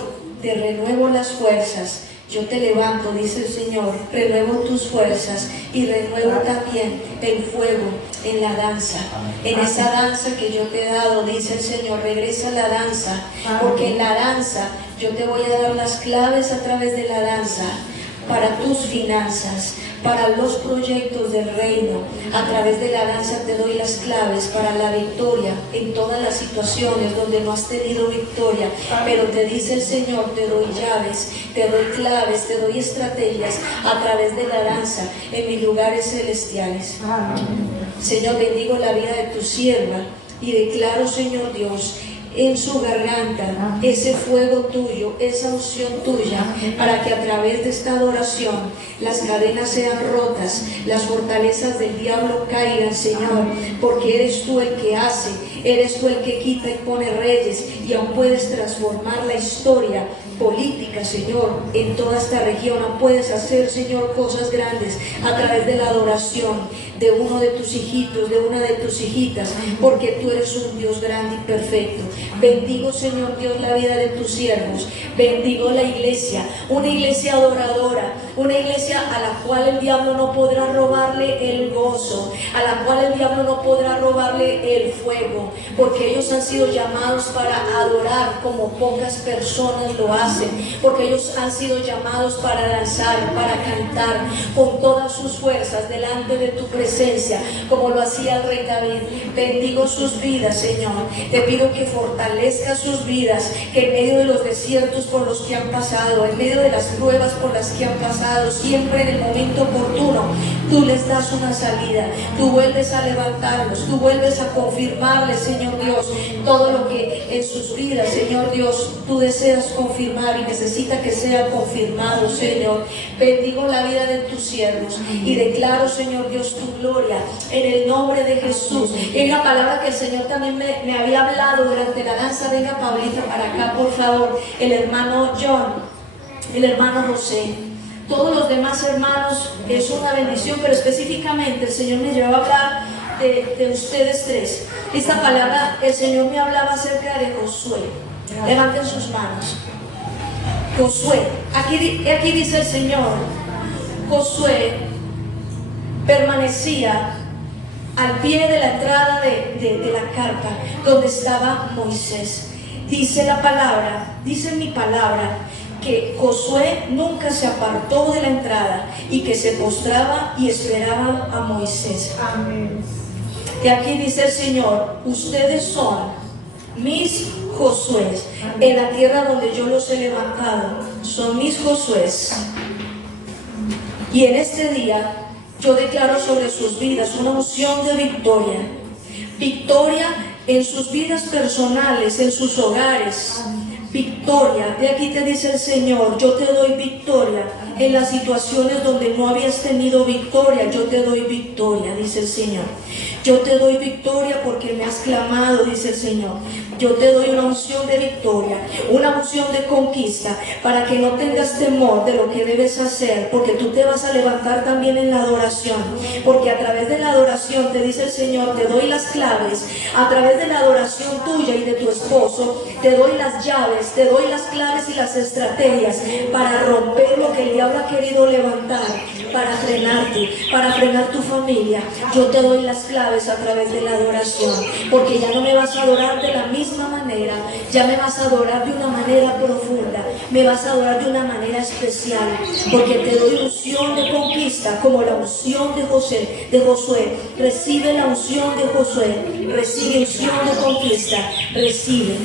te renuevo las fuerzas. Yo te levanto, dice el Señor, renuevo tus fuerzas y renuevo también el fuego en la danza. En esa danza que yo te he dado, dice el Señor, regresa a la danza, porque en la danza yo te voy a dar las claves a través de la danza para tus finanzas, para los proyectos del reino. A través de la danza te doy las claves para la victoria en todas las situaciones donde no has tenido victoria, pero te dice el Señor, te doy llaves, te doy claves, te doy estrategias a través de la danza en mis lugares celestiales. Señor, bendigo la vida de tu sierva y declaro, Señor Dios, en su garganta ese fuego tuyo, esa unción tuya, para que a través de esta adoración las cadenas sean rotas, las fortalezas del diablo caigan, Señor, porque eres tú el que hace, eres tú el que quita y pone reyes, y aún puedes transformar la historia política, Señor, en toda esta región. Aún puedes hacer, Señor, cosas grandes a través de la adoración de uno de tus hijitos, de una de tus hijitas, porque tú eres un Dios grande y perfecto. Bendigo, Señor Dios, la vida de tus siervos. Bendigo la iglesia, una iglesia adoradora, una iglesia a la cual el diablo no podrá robarle el gozo, a la cual el diablo no podrá robarle el fuego, porque ellos han sido llamados para adorar como pocas personas lo hacen, porque ellos han sido llamados para danzar, para cantar con todas sus fuerzas delante de tu presencia, como lo hacía el rey David. Bendigo sus vidas, Señor. Te pido que fortalezcas sus vidas, que en medio de los desiertos por los que han pasado, en medio de las pruebas por las que han pasado, siempre en el momento oportuno, tú les das una salida, tú vuelves a levantarlos, tú vuelves a confirmarles, Señor Dios, todo lo que en sus vidas, Señor Dios, tú deseas confirmar y necesita que sea confirmado, Señor. Bendigo la vida de tus siervos y declaro, Señor Dios, tu gloria en el nombre de Jesús. Es la palabra que el Señor también me había hablado durante la danza. Venga, Pablita, para acá, por favor. El hermano John, el hermano José, todos los demás hermanos, es una bendición, pero específicamente el Señor me llevó a hablar de ustedes tres. Esta palabra, el Señor me hablaba acerca de Josué. Levanten sus manos. Josué, aquí dice el Señor, Josué permanecía al pie de la entrada de la carpa donde estaba Moisés. Dice la palabra, dice mi palabra, que Josué nunca se apartó de la entrada y que se postraba y esperaba a Moisés. Amén. Y aquí dice el Señor, ustedes son mis Josués en la tierra donde yo los he levantado, son mis Josués. Y en este día yo declaro sobre sus vidas una unción de victoria, victoria en sus vidas personales, en sus hogares, victoria. De aquí te dice el Señor, yo te doy victoria en las situaciones donde no habías tenido victoria, yo te doy victoria, dice el Señor. Yo te doy victoria porque me has clamado, dice el Señor. Yo te doy una unción de victoria, una unción de conquista, para que no tengas temor de lo que debes hacer, porque tú te vas a levantar también en la adoración, porque a través de la adoración, te dice el Señor, te doy las claves, a través de la adoración tuya y de tu esposo, te doy las llaves, te doy las claves y las estrategias para romper lo que el diablo ha querido levantar, para frenarte, para frenar tu familia. Yo te doy las claves a través de la adoración, porque ya no me vas a adorar de la misma manera, ya me vas a adorar de una manera profunda, me vas a adorar de una manera especial, porque te doy unción de conquista, como la unción de Josué. Recibe la unción de Josué, recibe unción de conquista, recibe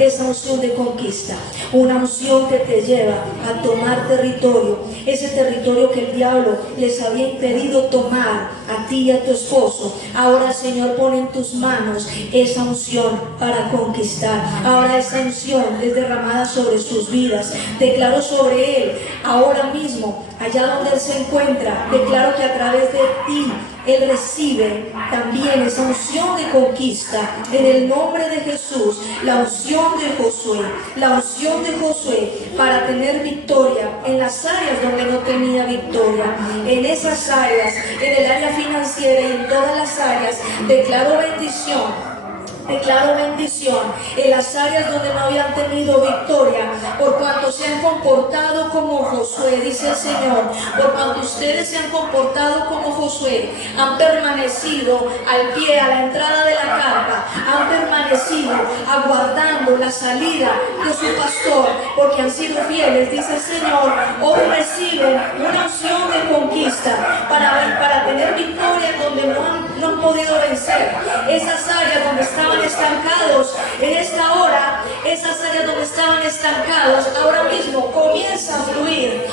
esa unción de conquista, una unción que te lleva a tomar territorio, ese territorio que el diablo les había impedido tomar a ti y a tu esposo. Ahora el Señor pone en tus manos esa unción para conquistar. Ahora esa unción es derramada sobre sus vidas. Declaro sobre él ahora mismo, allá donde él se encuentra, declaro que a través de ti él recibe también esa unción de conquista en el nombre de Jesús, la unción de Josué para tener victoria en las áreas donde no tenía victoria, en esas áreas, en el área financiera y en todas las áreas. Declaro bendición en las áreas donde no habían tenido victoria, por cuanto se han comportado como Josué, dice el Señor. Por cuanto ustedes se han comportado como Josué, han permanecido al pie, a la entrada de la carpa, han permanecido permanecido aguardando la salida de su pastor, porque han sido fieles, dice el Señor, hoy reciben una unción de conquista para tener victoria donde no han podido vencer. Esas áreas donde estaban estancados, en esta hora, esas áreas donde estaban estancados, ahora mismo comienza a fluir,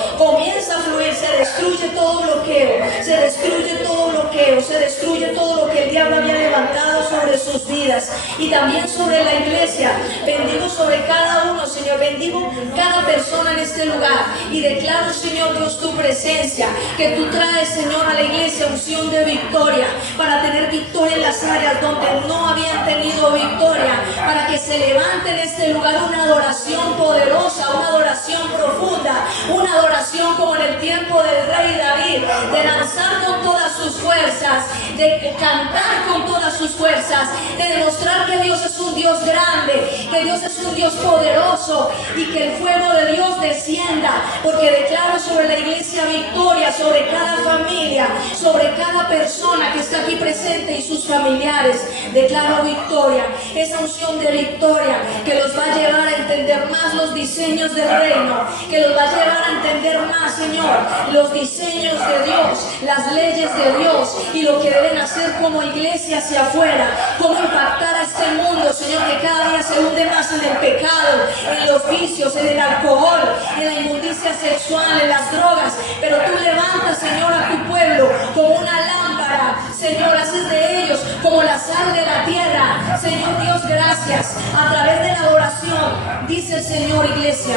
se destruye todo bloqueo, se destruye todo bloqueo, se destruye todo lo que el diablo había levantado sobre sus vidas y también sobre la iglesia. Bendigo sobre cada uno, Señor, bendigo cada persona en este lugar y declaro, Señor Dios, tu presencia, que tú traes, Señor, a la iglesia unción de victoria, para tener victoria en las áreas donde no habían tenido victoria, para que se levante en este lugar una adoración poderosa, una adoración profunda, una adoración como en el tiempo del rey David, de lanzar con todas sus fuerzas, de cantar con todas sus fuerzas, de demostrar que Dios es un Dios grande, que Dios es un Dios poderoso y que el fuego de Dios descienda, porque declaro sobre la iglesia victoria, sobre cada familia, sobre cada persona que está aquí presente y sus familiares. Declaro victoria, esa unción de victoria que los va a llevar a entender más los diseños del reino, que los va a llevar a entender más, Señor, los diseños de Dios, las leyes de Dios y lo que deben hacer como iglesia hacia afuera, cómo impactar a este mundo, Señor, que cada día se hunde más en el pecado, en los vicios, en el alcohol, en la inmundicia sexual, en las drogas, pero tú levantas, Señor, a tu pueblo como una lámpara, Señor, haces de ellos como la sal de la tierra. Señor Dios, gracias, a través de la adoración, dice el Señor, iglesia,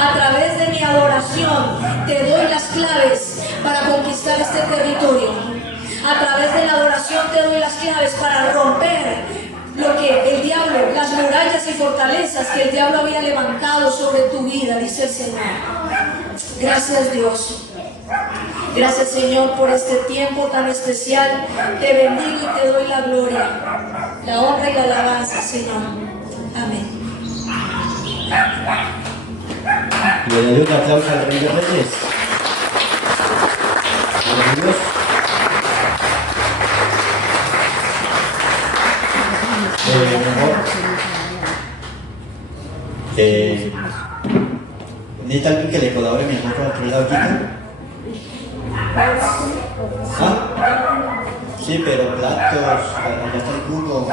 a través de mi adoración te doy las claves para conquistar este territorio. A través de la adoración te doy las claves para romper lo que el diablo, las murallas y fortalezas que el diablo había levantado sobre tu vida, dice el Señor. Gracias, Dios. Gracias, Señor, por este tiempo tan especial. Te bendigo y te doy la gloria, la honra y la alabanza, Señor. Amén. Le doy un aplauso al Rey de Reyes. Gloria a Dios. ¿Necesita alguien que le colabore mejor con otro lado? ¿Ah? Sí, pero platos, ya está el jugo.